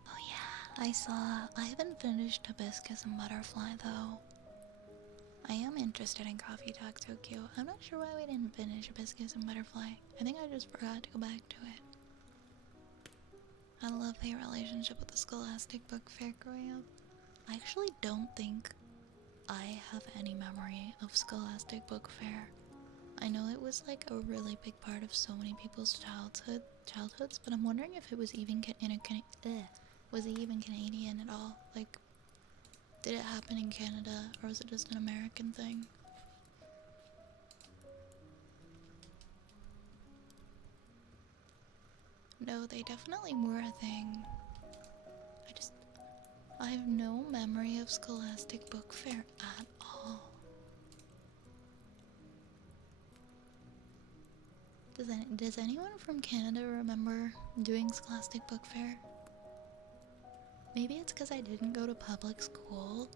Oh yeah, I haven't finished Hibiscus and Butterfly though. I am interested in Coffee Talk Tokyo. I'm not sure why we didn't finish Hibiscus and Butterfly. I think I just forgot to go back to it. I love the relationship with the Scholastic Book Fair growing up. I actually don't think I have any memory of Scholastic Book Fair. I know it was like a really big part of so many people's childhoods, but I'm wondering if it was even was it even Canadian at all? Like, did it happen in Canada, or was it just an American thing? No, they definitely were a thing. I have no memory of Scholastic Book Fair at all. Does anyone from Canada remember doing Scholastic Book Fair? Maybe it's because I didn't go to public school.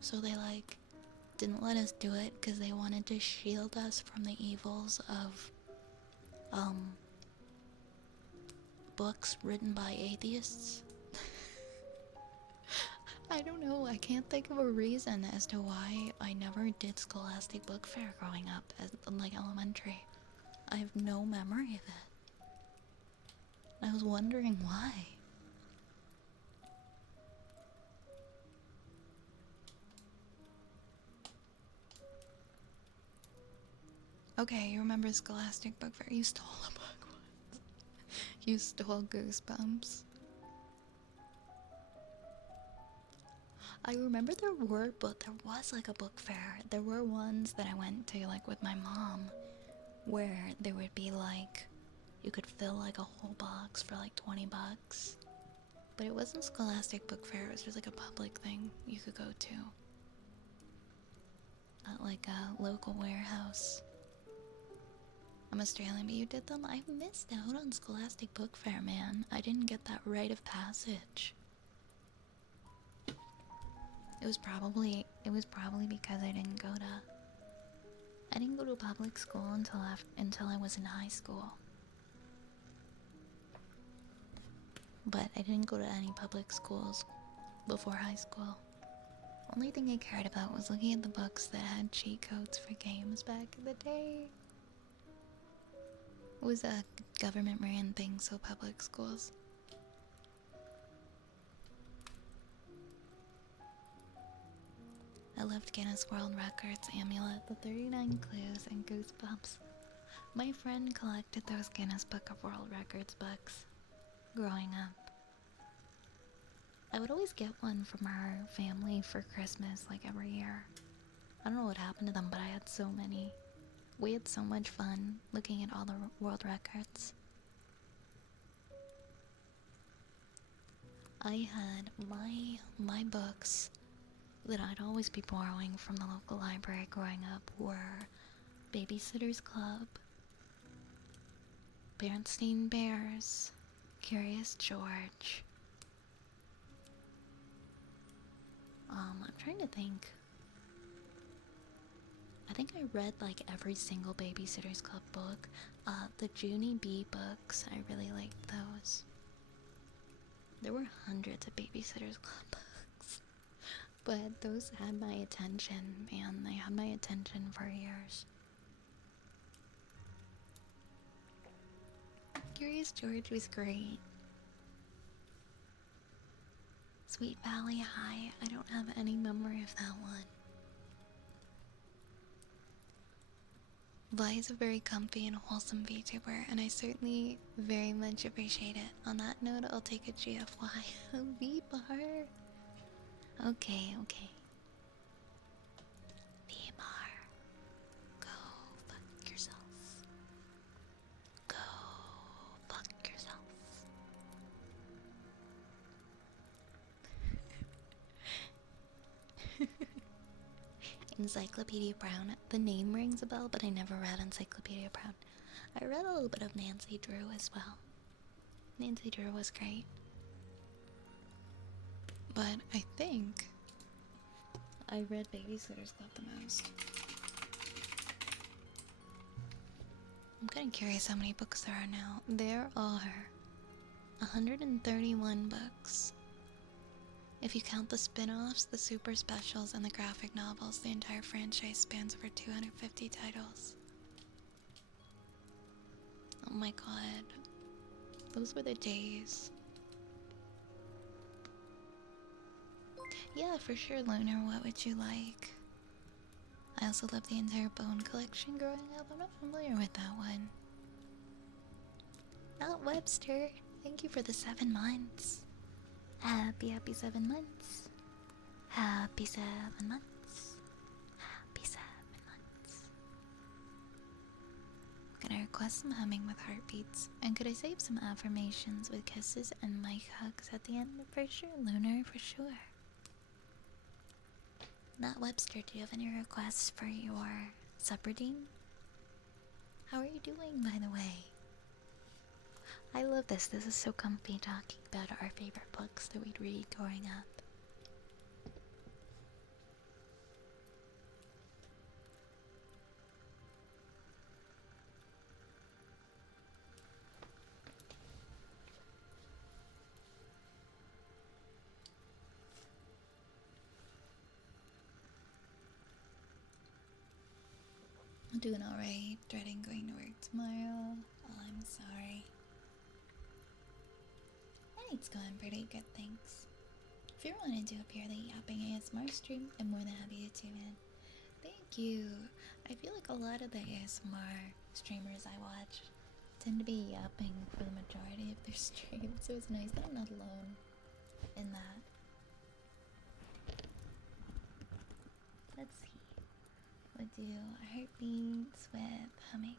So they didn't let us do it because they wanted to shield us from the evils of books written by atheists. I don't know, I can't think of a reason as to why I never did Scholastic Book Fair growing up as like elementary. I have no memory of it. I was wondering why. Okay, you remember Scholastic Book Fair? You stole a book once. You stole Goosebumps. I remember there was like a book fair. There were ones that I went to like with my mom where there would be like you could fill like a whole box for like 20 bucks. But it wasn't Scholastic Book Fair, it was just like a public thing you could go to. At like a local warehouse. I'm Australian, but you did them? I missed out on Scholastic Book Fair, man. I didn't get that rite of passage. It was probably because I didn't go to public school until I was in high school. but I didn't go to any public schools before high school. Only thing I cared about was looking at the books that had cheat codes for games back in the day. It was a government ran thing, so public schools. I loved Guinness World Records, Amulet, The 39 Clues, and Goosebumps. My friend collected those Guinness Book of World Records books growing up. I would always get one from our family for Christmas, like every year. I don't know what happened to them, but I had so many. We had so much fun looking at all the world records. I had my books that I'd always be borrowing from the local library growing up were Babysitter's Club, Berenstain Bears, Curious George. I'm trying to think. I think I read like every single Babysitter's Club book. The Junie B books, I really liked those. There were hundreds of Babysitter's Club books. But those had my attention, man. They had my attention for years. Curious George was great. Sweet Valley High, I don't have any memory of that one. Vi is a very comfy and wholesome VTuber, and I certainly very much appreciate it. On that note, I'll take a GFY. V-Bar. Okay. V-Bar. Go fuck yourself. Go fuck yourself. Encyclopedia Brown. The name rings a bell, but I never read Encyclopedia Brown. I read a little bit of Nancy Drew as well. Nancy Drew was great. But I think I read Babysitter's Club the most. I'm kind of curious how many books there are now. There are 131 books. If you count the spin-offs, the super specials, and the graphic novels, the entire franchise spans over 250 titles. Oh my god. Those were the days. Yeah, for sure, Lunar. What would you like? I also love the entire Bone collection growing up. I'm not familiar with that one. Not Webster. Thank you for the 7 months. Happy 7 months. Happy 7 months. Happy 7 months. Can I request some humming with heartbeats? And could I save some affirmations with kisses and mic hugs at the end? For sure, Lunar, for sure. Not Webster, do you have any requests for your supper team? How are you doing, by the way? I love this. This is so comfy talking about our favorite books that we'd read growing up. I'm doing alright. Dreading going to work tomorrow. Oh, I'm sorry. It's going pretty good, thanks. If you want to do a purely yapping ASMR stream, I'm more than happy to tune in. Thank you. I feel like a lot of the ASMR streamers I watch tend to be yapping for the majority of their streams, so it's nice that I'm not alone in that. Let's see. We'll do heartbeats with humming.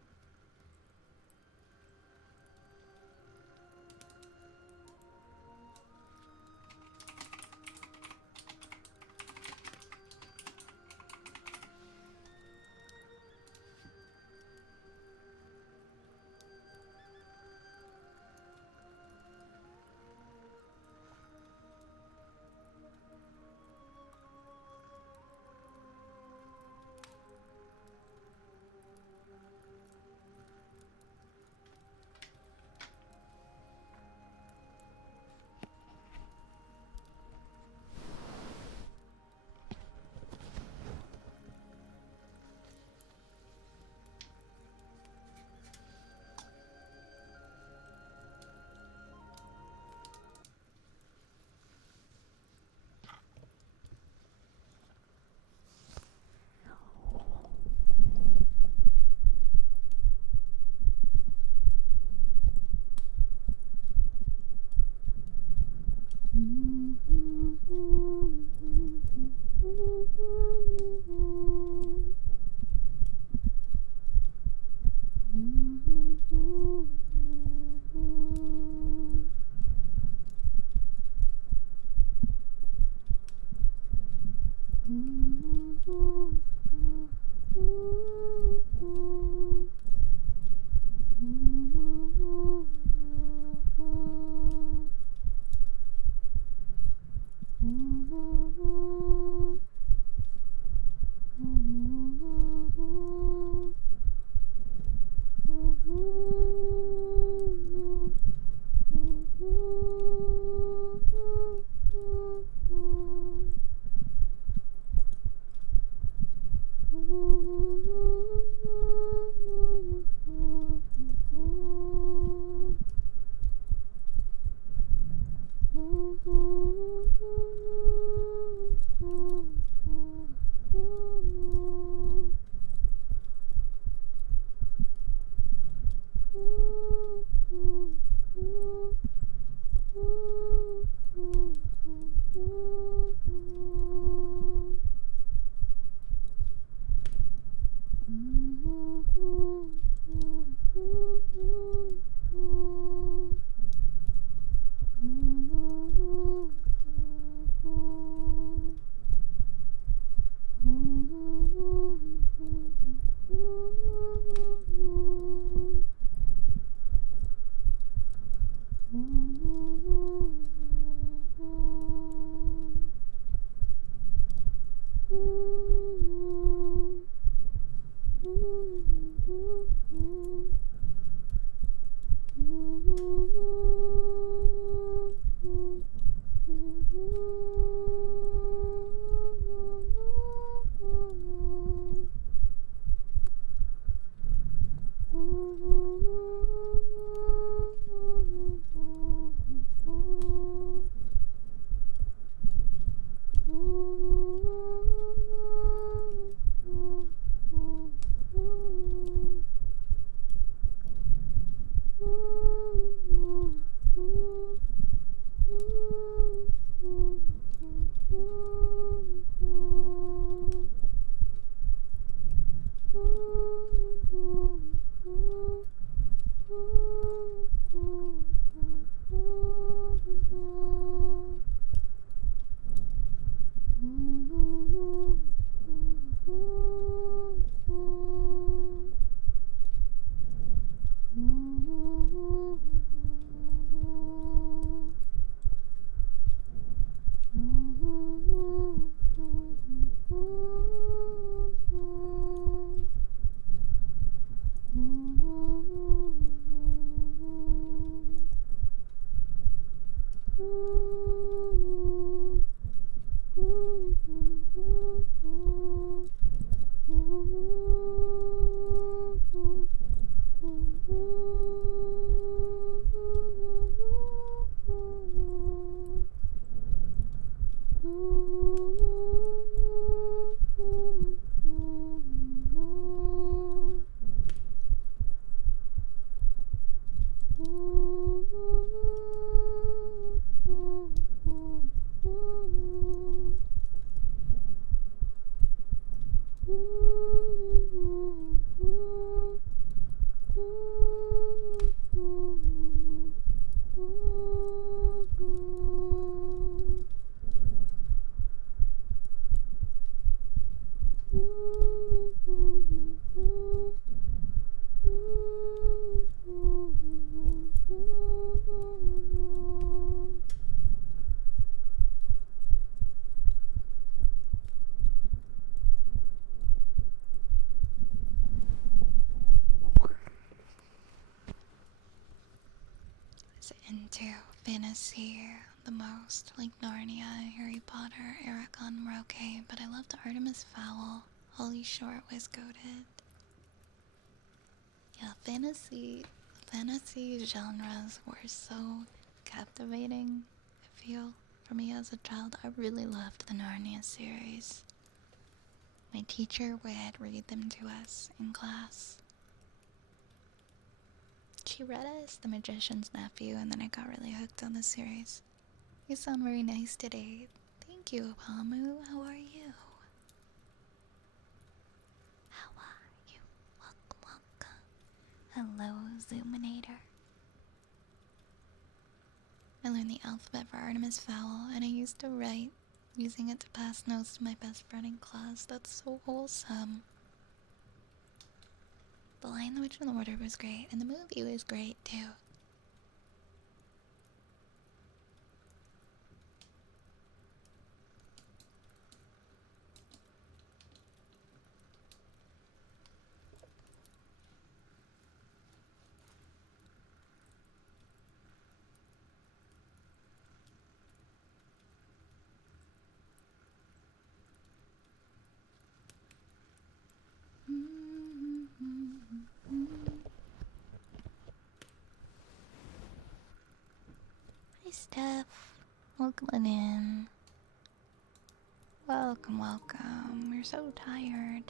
Is into fantasy the most, like Narnia, Harry Potter, Eragon, Roque, but I loved Artemis Fowl. Holly Short was goated. Yeah, fantasy genres were so captivating, I feel. For me as a child, I really loved the Narnia series. My teacher would read them to us in class. She read us The Magician's Nephew, and then I got really hooked on the series. You sound very nice today. Thank you, Apamu. How are you? How are you? Welcome. Hello, Zoominator. I learned the alphabet for Artemis Fowl, and I used to write, using it to pass notes to my best friend in class. That's so wholesome. The Lion, the Witch, and the Wardrobe was great, and the movie was great too. Hi, Steph. Welcome on in. Welcome, welcome. You're so tired.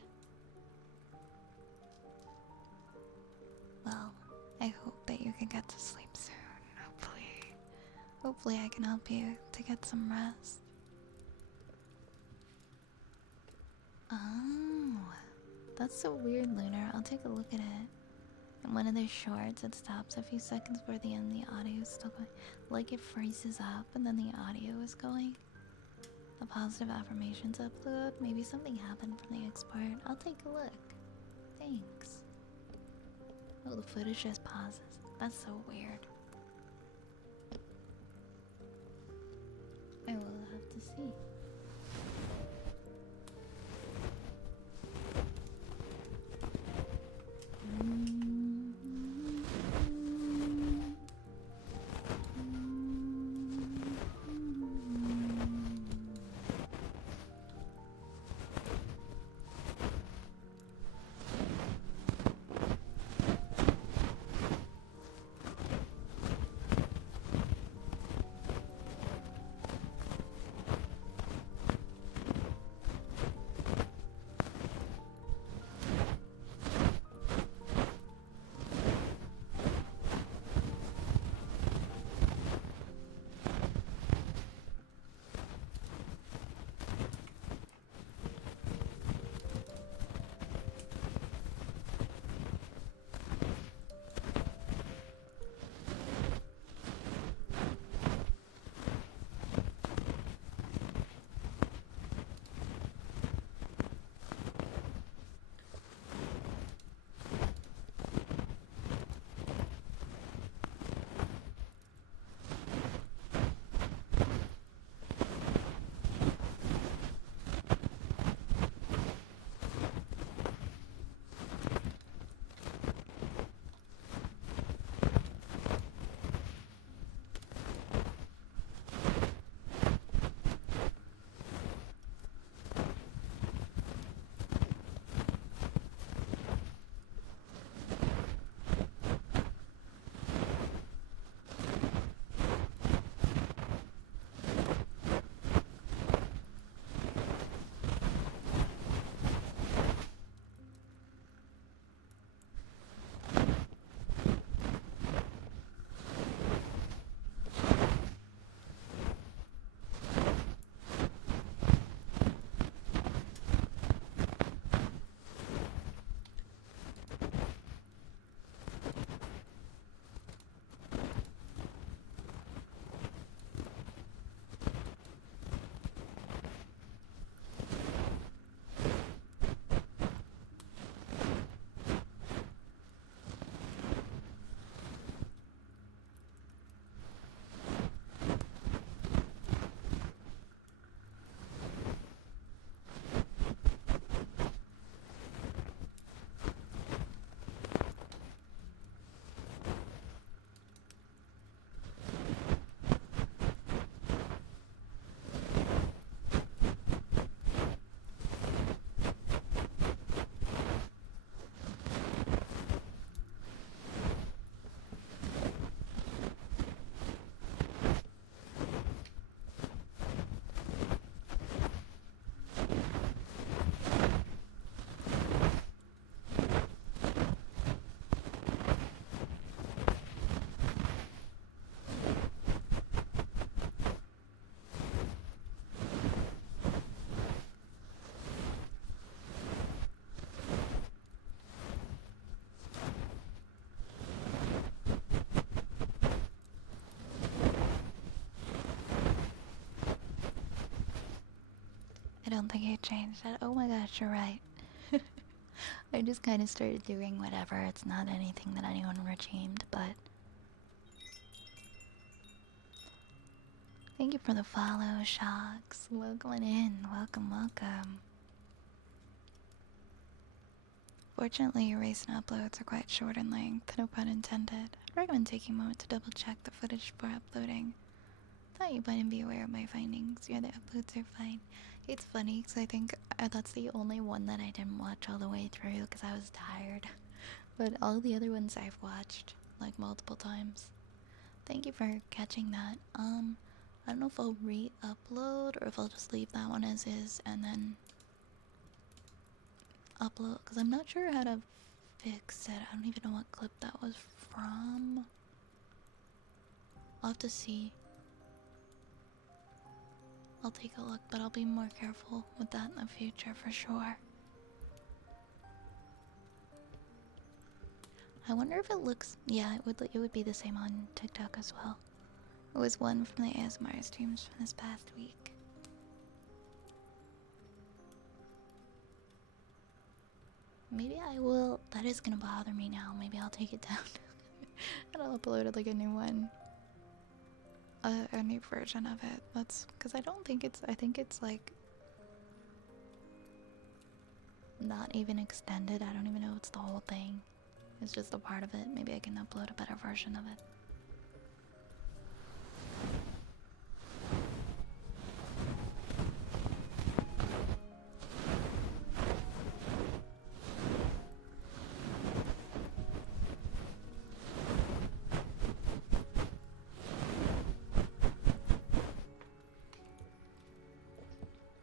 Well, I hope that you can get to sleep soon. Hopefully I can help you to get some rest. Oh, that's so weird, Lunar. I'll take a look at it. In one of the shorts, it stops a few seconds before the end, the audio is still going. Like it freezes up and then the audio is going. The positive affirmations upload. Maybe something happened from the export. I'll take a look. Thanks. Oh, the footage just pauses. That's so weird. I will have to see. don't think I changed it. Oh my gosh, you're right. I just kind of started doing whatever. It's not anything that anyone redeemed, but thank you for the follow, Shocks. Welcome in. Welcome, welcome. Fortunately, your recent uploads are quite short in length, no pun intended. I'd recommend taking a moment to double check the footage before uploading. Thought you might be aware of my findings. Yeah, the uploads are fine. It's funny because I think that's the only one that I didn't watch all the way through because I was tired. But all the other ones I've watched like multiple times. Thank you for catching that. I don't know if I'll re-upload or if I'll just leave that one as is and then upload because I'm not sure how to fix it. I don't even know what clip that was from. I'll have to see. I'll take a look, but I'll be more careful with that in the future for sure. I wonder if it looks... Yeah, it would be the same on TikTok as well. It was one from the ASMR streams from this past week. Maybe I will... That is gonna bother me now. Maybe I'll take it down. And I'll upload it like a new one. A new version of it. That's... Because I don't think it's... I think it's like... Not even extended. I don't even know it's the whole thing. It's just a part of it. Maybe I can upload a better version of it.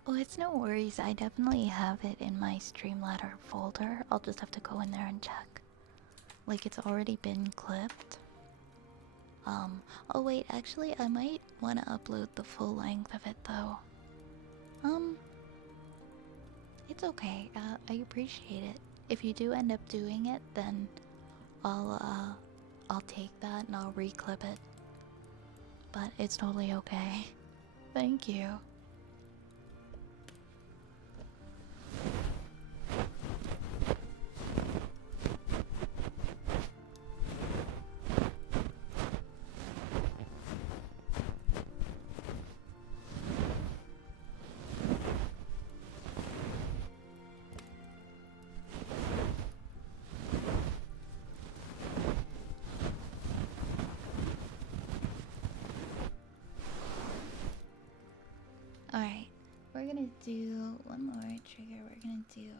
Oh, it's no worries. I definitely have it in my Streamladder folder. I'll just have to go in there and check. Like, it's already been clipped. Oh wait, actually, I might want to upload the full length of it, though. It's okay. I appreciate it. If you do end up doing it, then I'll take that and I'll reclip it. But it's totally okay. Thank you. Alright, we're gonna do one more trigger. We're gonna do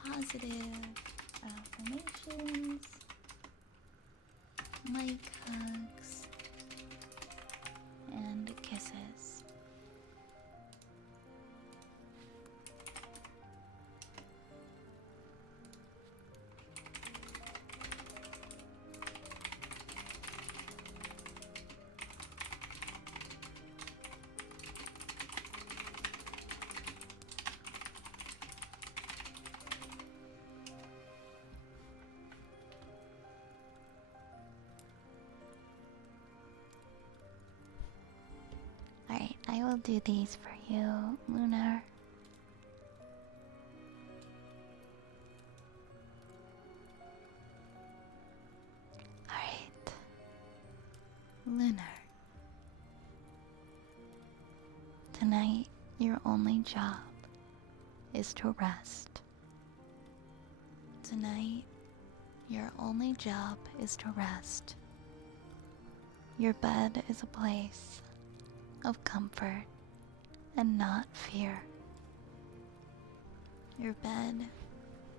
positive affirmations, mic hugs, and kisses. Alright, I will do these for you, Lunar. Alright. Lunar. Tonight, your only job is to rest. Tonight, your only job is to rest. Your bed is a place of comfort and not fear. Your bed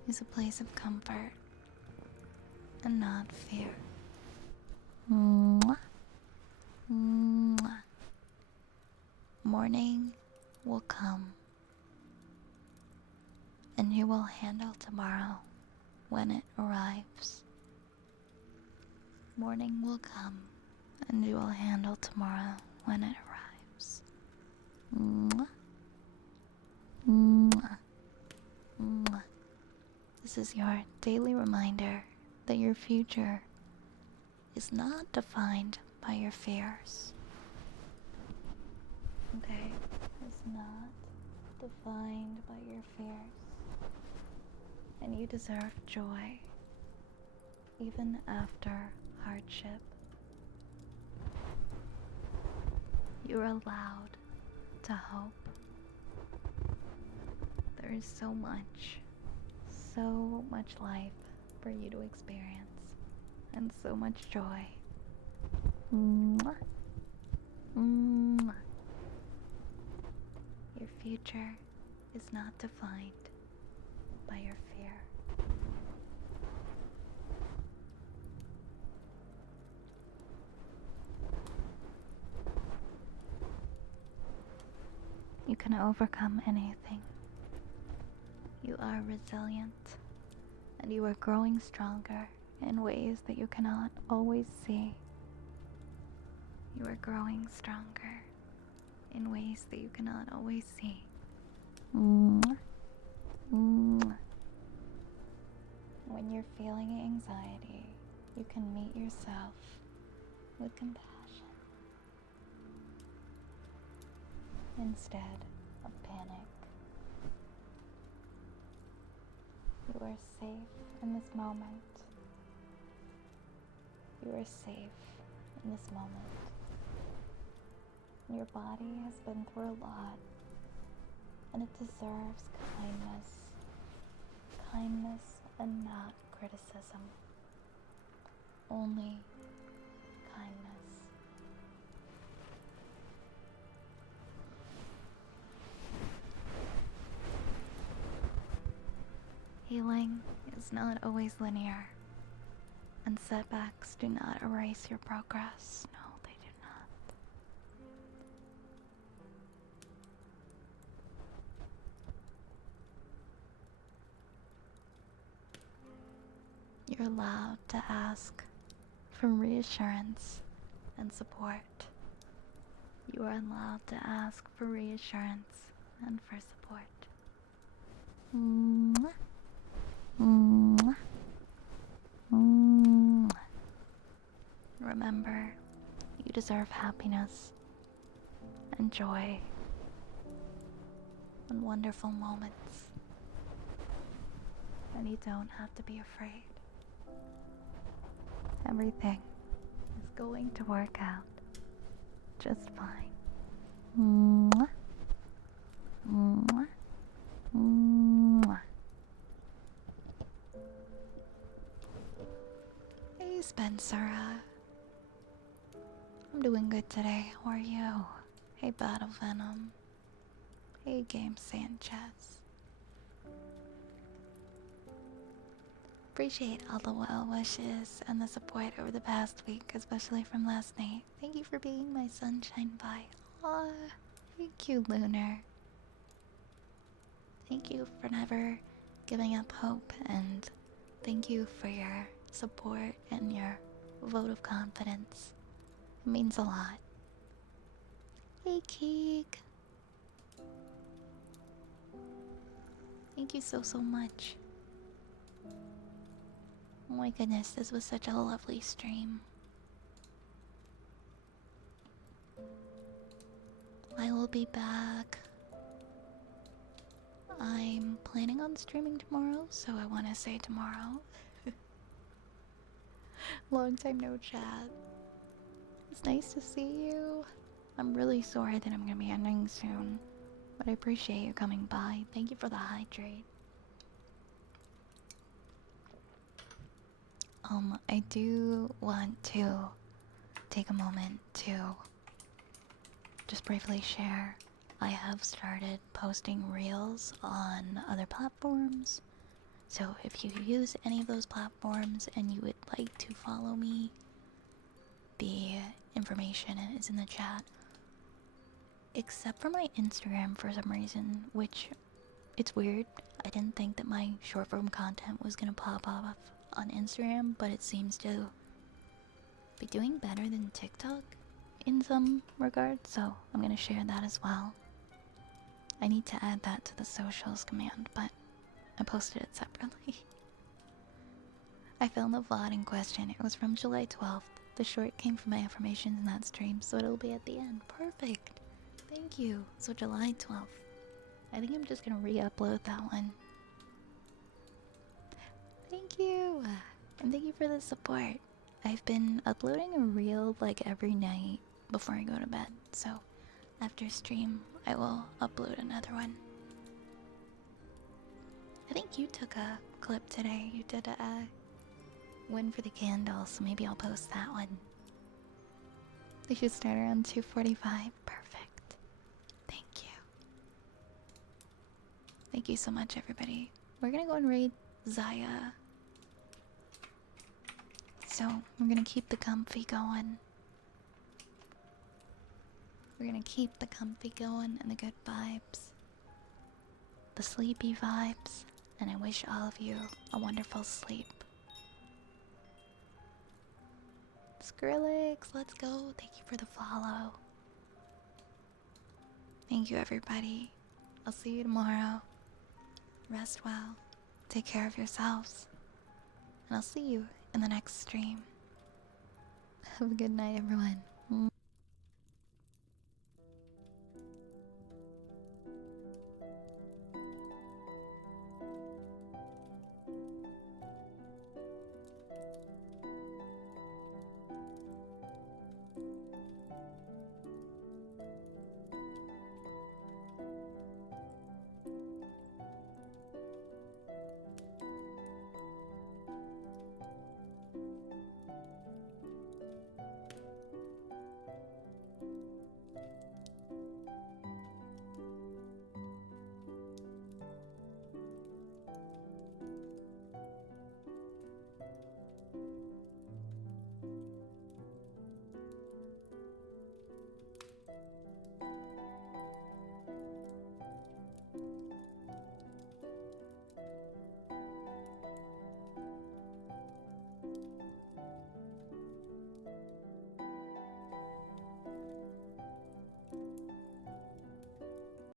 is a place of comfort and not fear. Mwah. Mwah. Morning will come, and you will handle tomorrow when it arrives. Morning will come, and you will handle tomorrow when it arrives. Mwah. Mwah. Mwah. This is your daily reminder that your future is not defined by your fears. Okay? It's not defined by your fears. And you deserve joy, even after hardship. You're allowed to hope. There is so much life for you to experience, and so much joy. Mwah. Mwah. Your future is not defined by your fear. You can overcome anything. You are resilient, and you are growing stronger in ways that you cannot always see. You are growing stronger in ways that you cannot always see. Mwah. Mwah. When you're feeling anxiety, you can meet yourself with compassion instead of panic. You are safe in this moment. You are safe in this moment. Your body has been through a lot, and it deserves kindness. Kindness and not criticism. Only kindness. Healing is not always linear, and setbacks do not erase your progress. No, they do not. You're allowed to ask for reassurance and support. You are allowed to ask for reassurance and for support. Mwah. Mwah. Mwah. Remember, you deserve happiness and joy and wonderful moments. And you don't have to be afraid. Everything is going to work out just fine. Mwah. Mwah. Mwah. Hey Spencer, I'm doing good today. How are you? Hey Battle Venom. Hey Game Sanchez. Appreciate all the well wishes and the support over the past week, especially from last night. Thank you for being my sunshine bye. Aw, thank you, Lunar. Thank you for never giving up hope, and thank you for your support and your vote of confidence. It means a lot. Hey, Keeg. Thank you so much. Oh my goodness, this was such a lovely stream. I will be back. I'm planning on streaming tomorrow, so I want to say tomorrow. Long time no chat. It's nice to see you. I'm really sorry that I'm gonna be ending soon, but I appreciate you coming by. Thank you for the hydrate. I do want to take a moment to just briefly share. I have started posting reels on other platforms, so if you use any of those platforms and you would like to follow me, the information is in the chat. Except for my Instagram for some reason, which it's weird. I didn't think that my short form content was gonna pop off on Instagram, but it seems to be doing better than TikTok in some regards, so I'm gonna share that as well. I need to add that to the socials command, but I posted it separately. I filmed the VOD in question. It was from July 12th. The short came from my affirmations in that stream, so it'll be at the end. Perfect! Thank you. So July 12th. I think I'm just gonna re-upload that one. Thank you! And thank you for the support. I've been uploading a reel like every night before I go to bed, so after stream, I will upload another one. I think you took a clip today. You did a win for the candle, so maybe I'll post that one. They should start around 2:45. Perfect. Thank you. Thank you so much, everybody. We're gonna go and raid Zaya. So, we're gonna keep the comfy going. We're gonna keep the comfy going and the good vibes. The sleepy vibes. And I wish all of you a wonderful sleep. Skrillex, let's go. Thank you for the follow. Thank you, everybody. I'll see you tomorrow. Rest well. Take care of yourselves. And I'll see you in the next stream. Have a good night, everyone.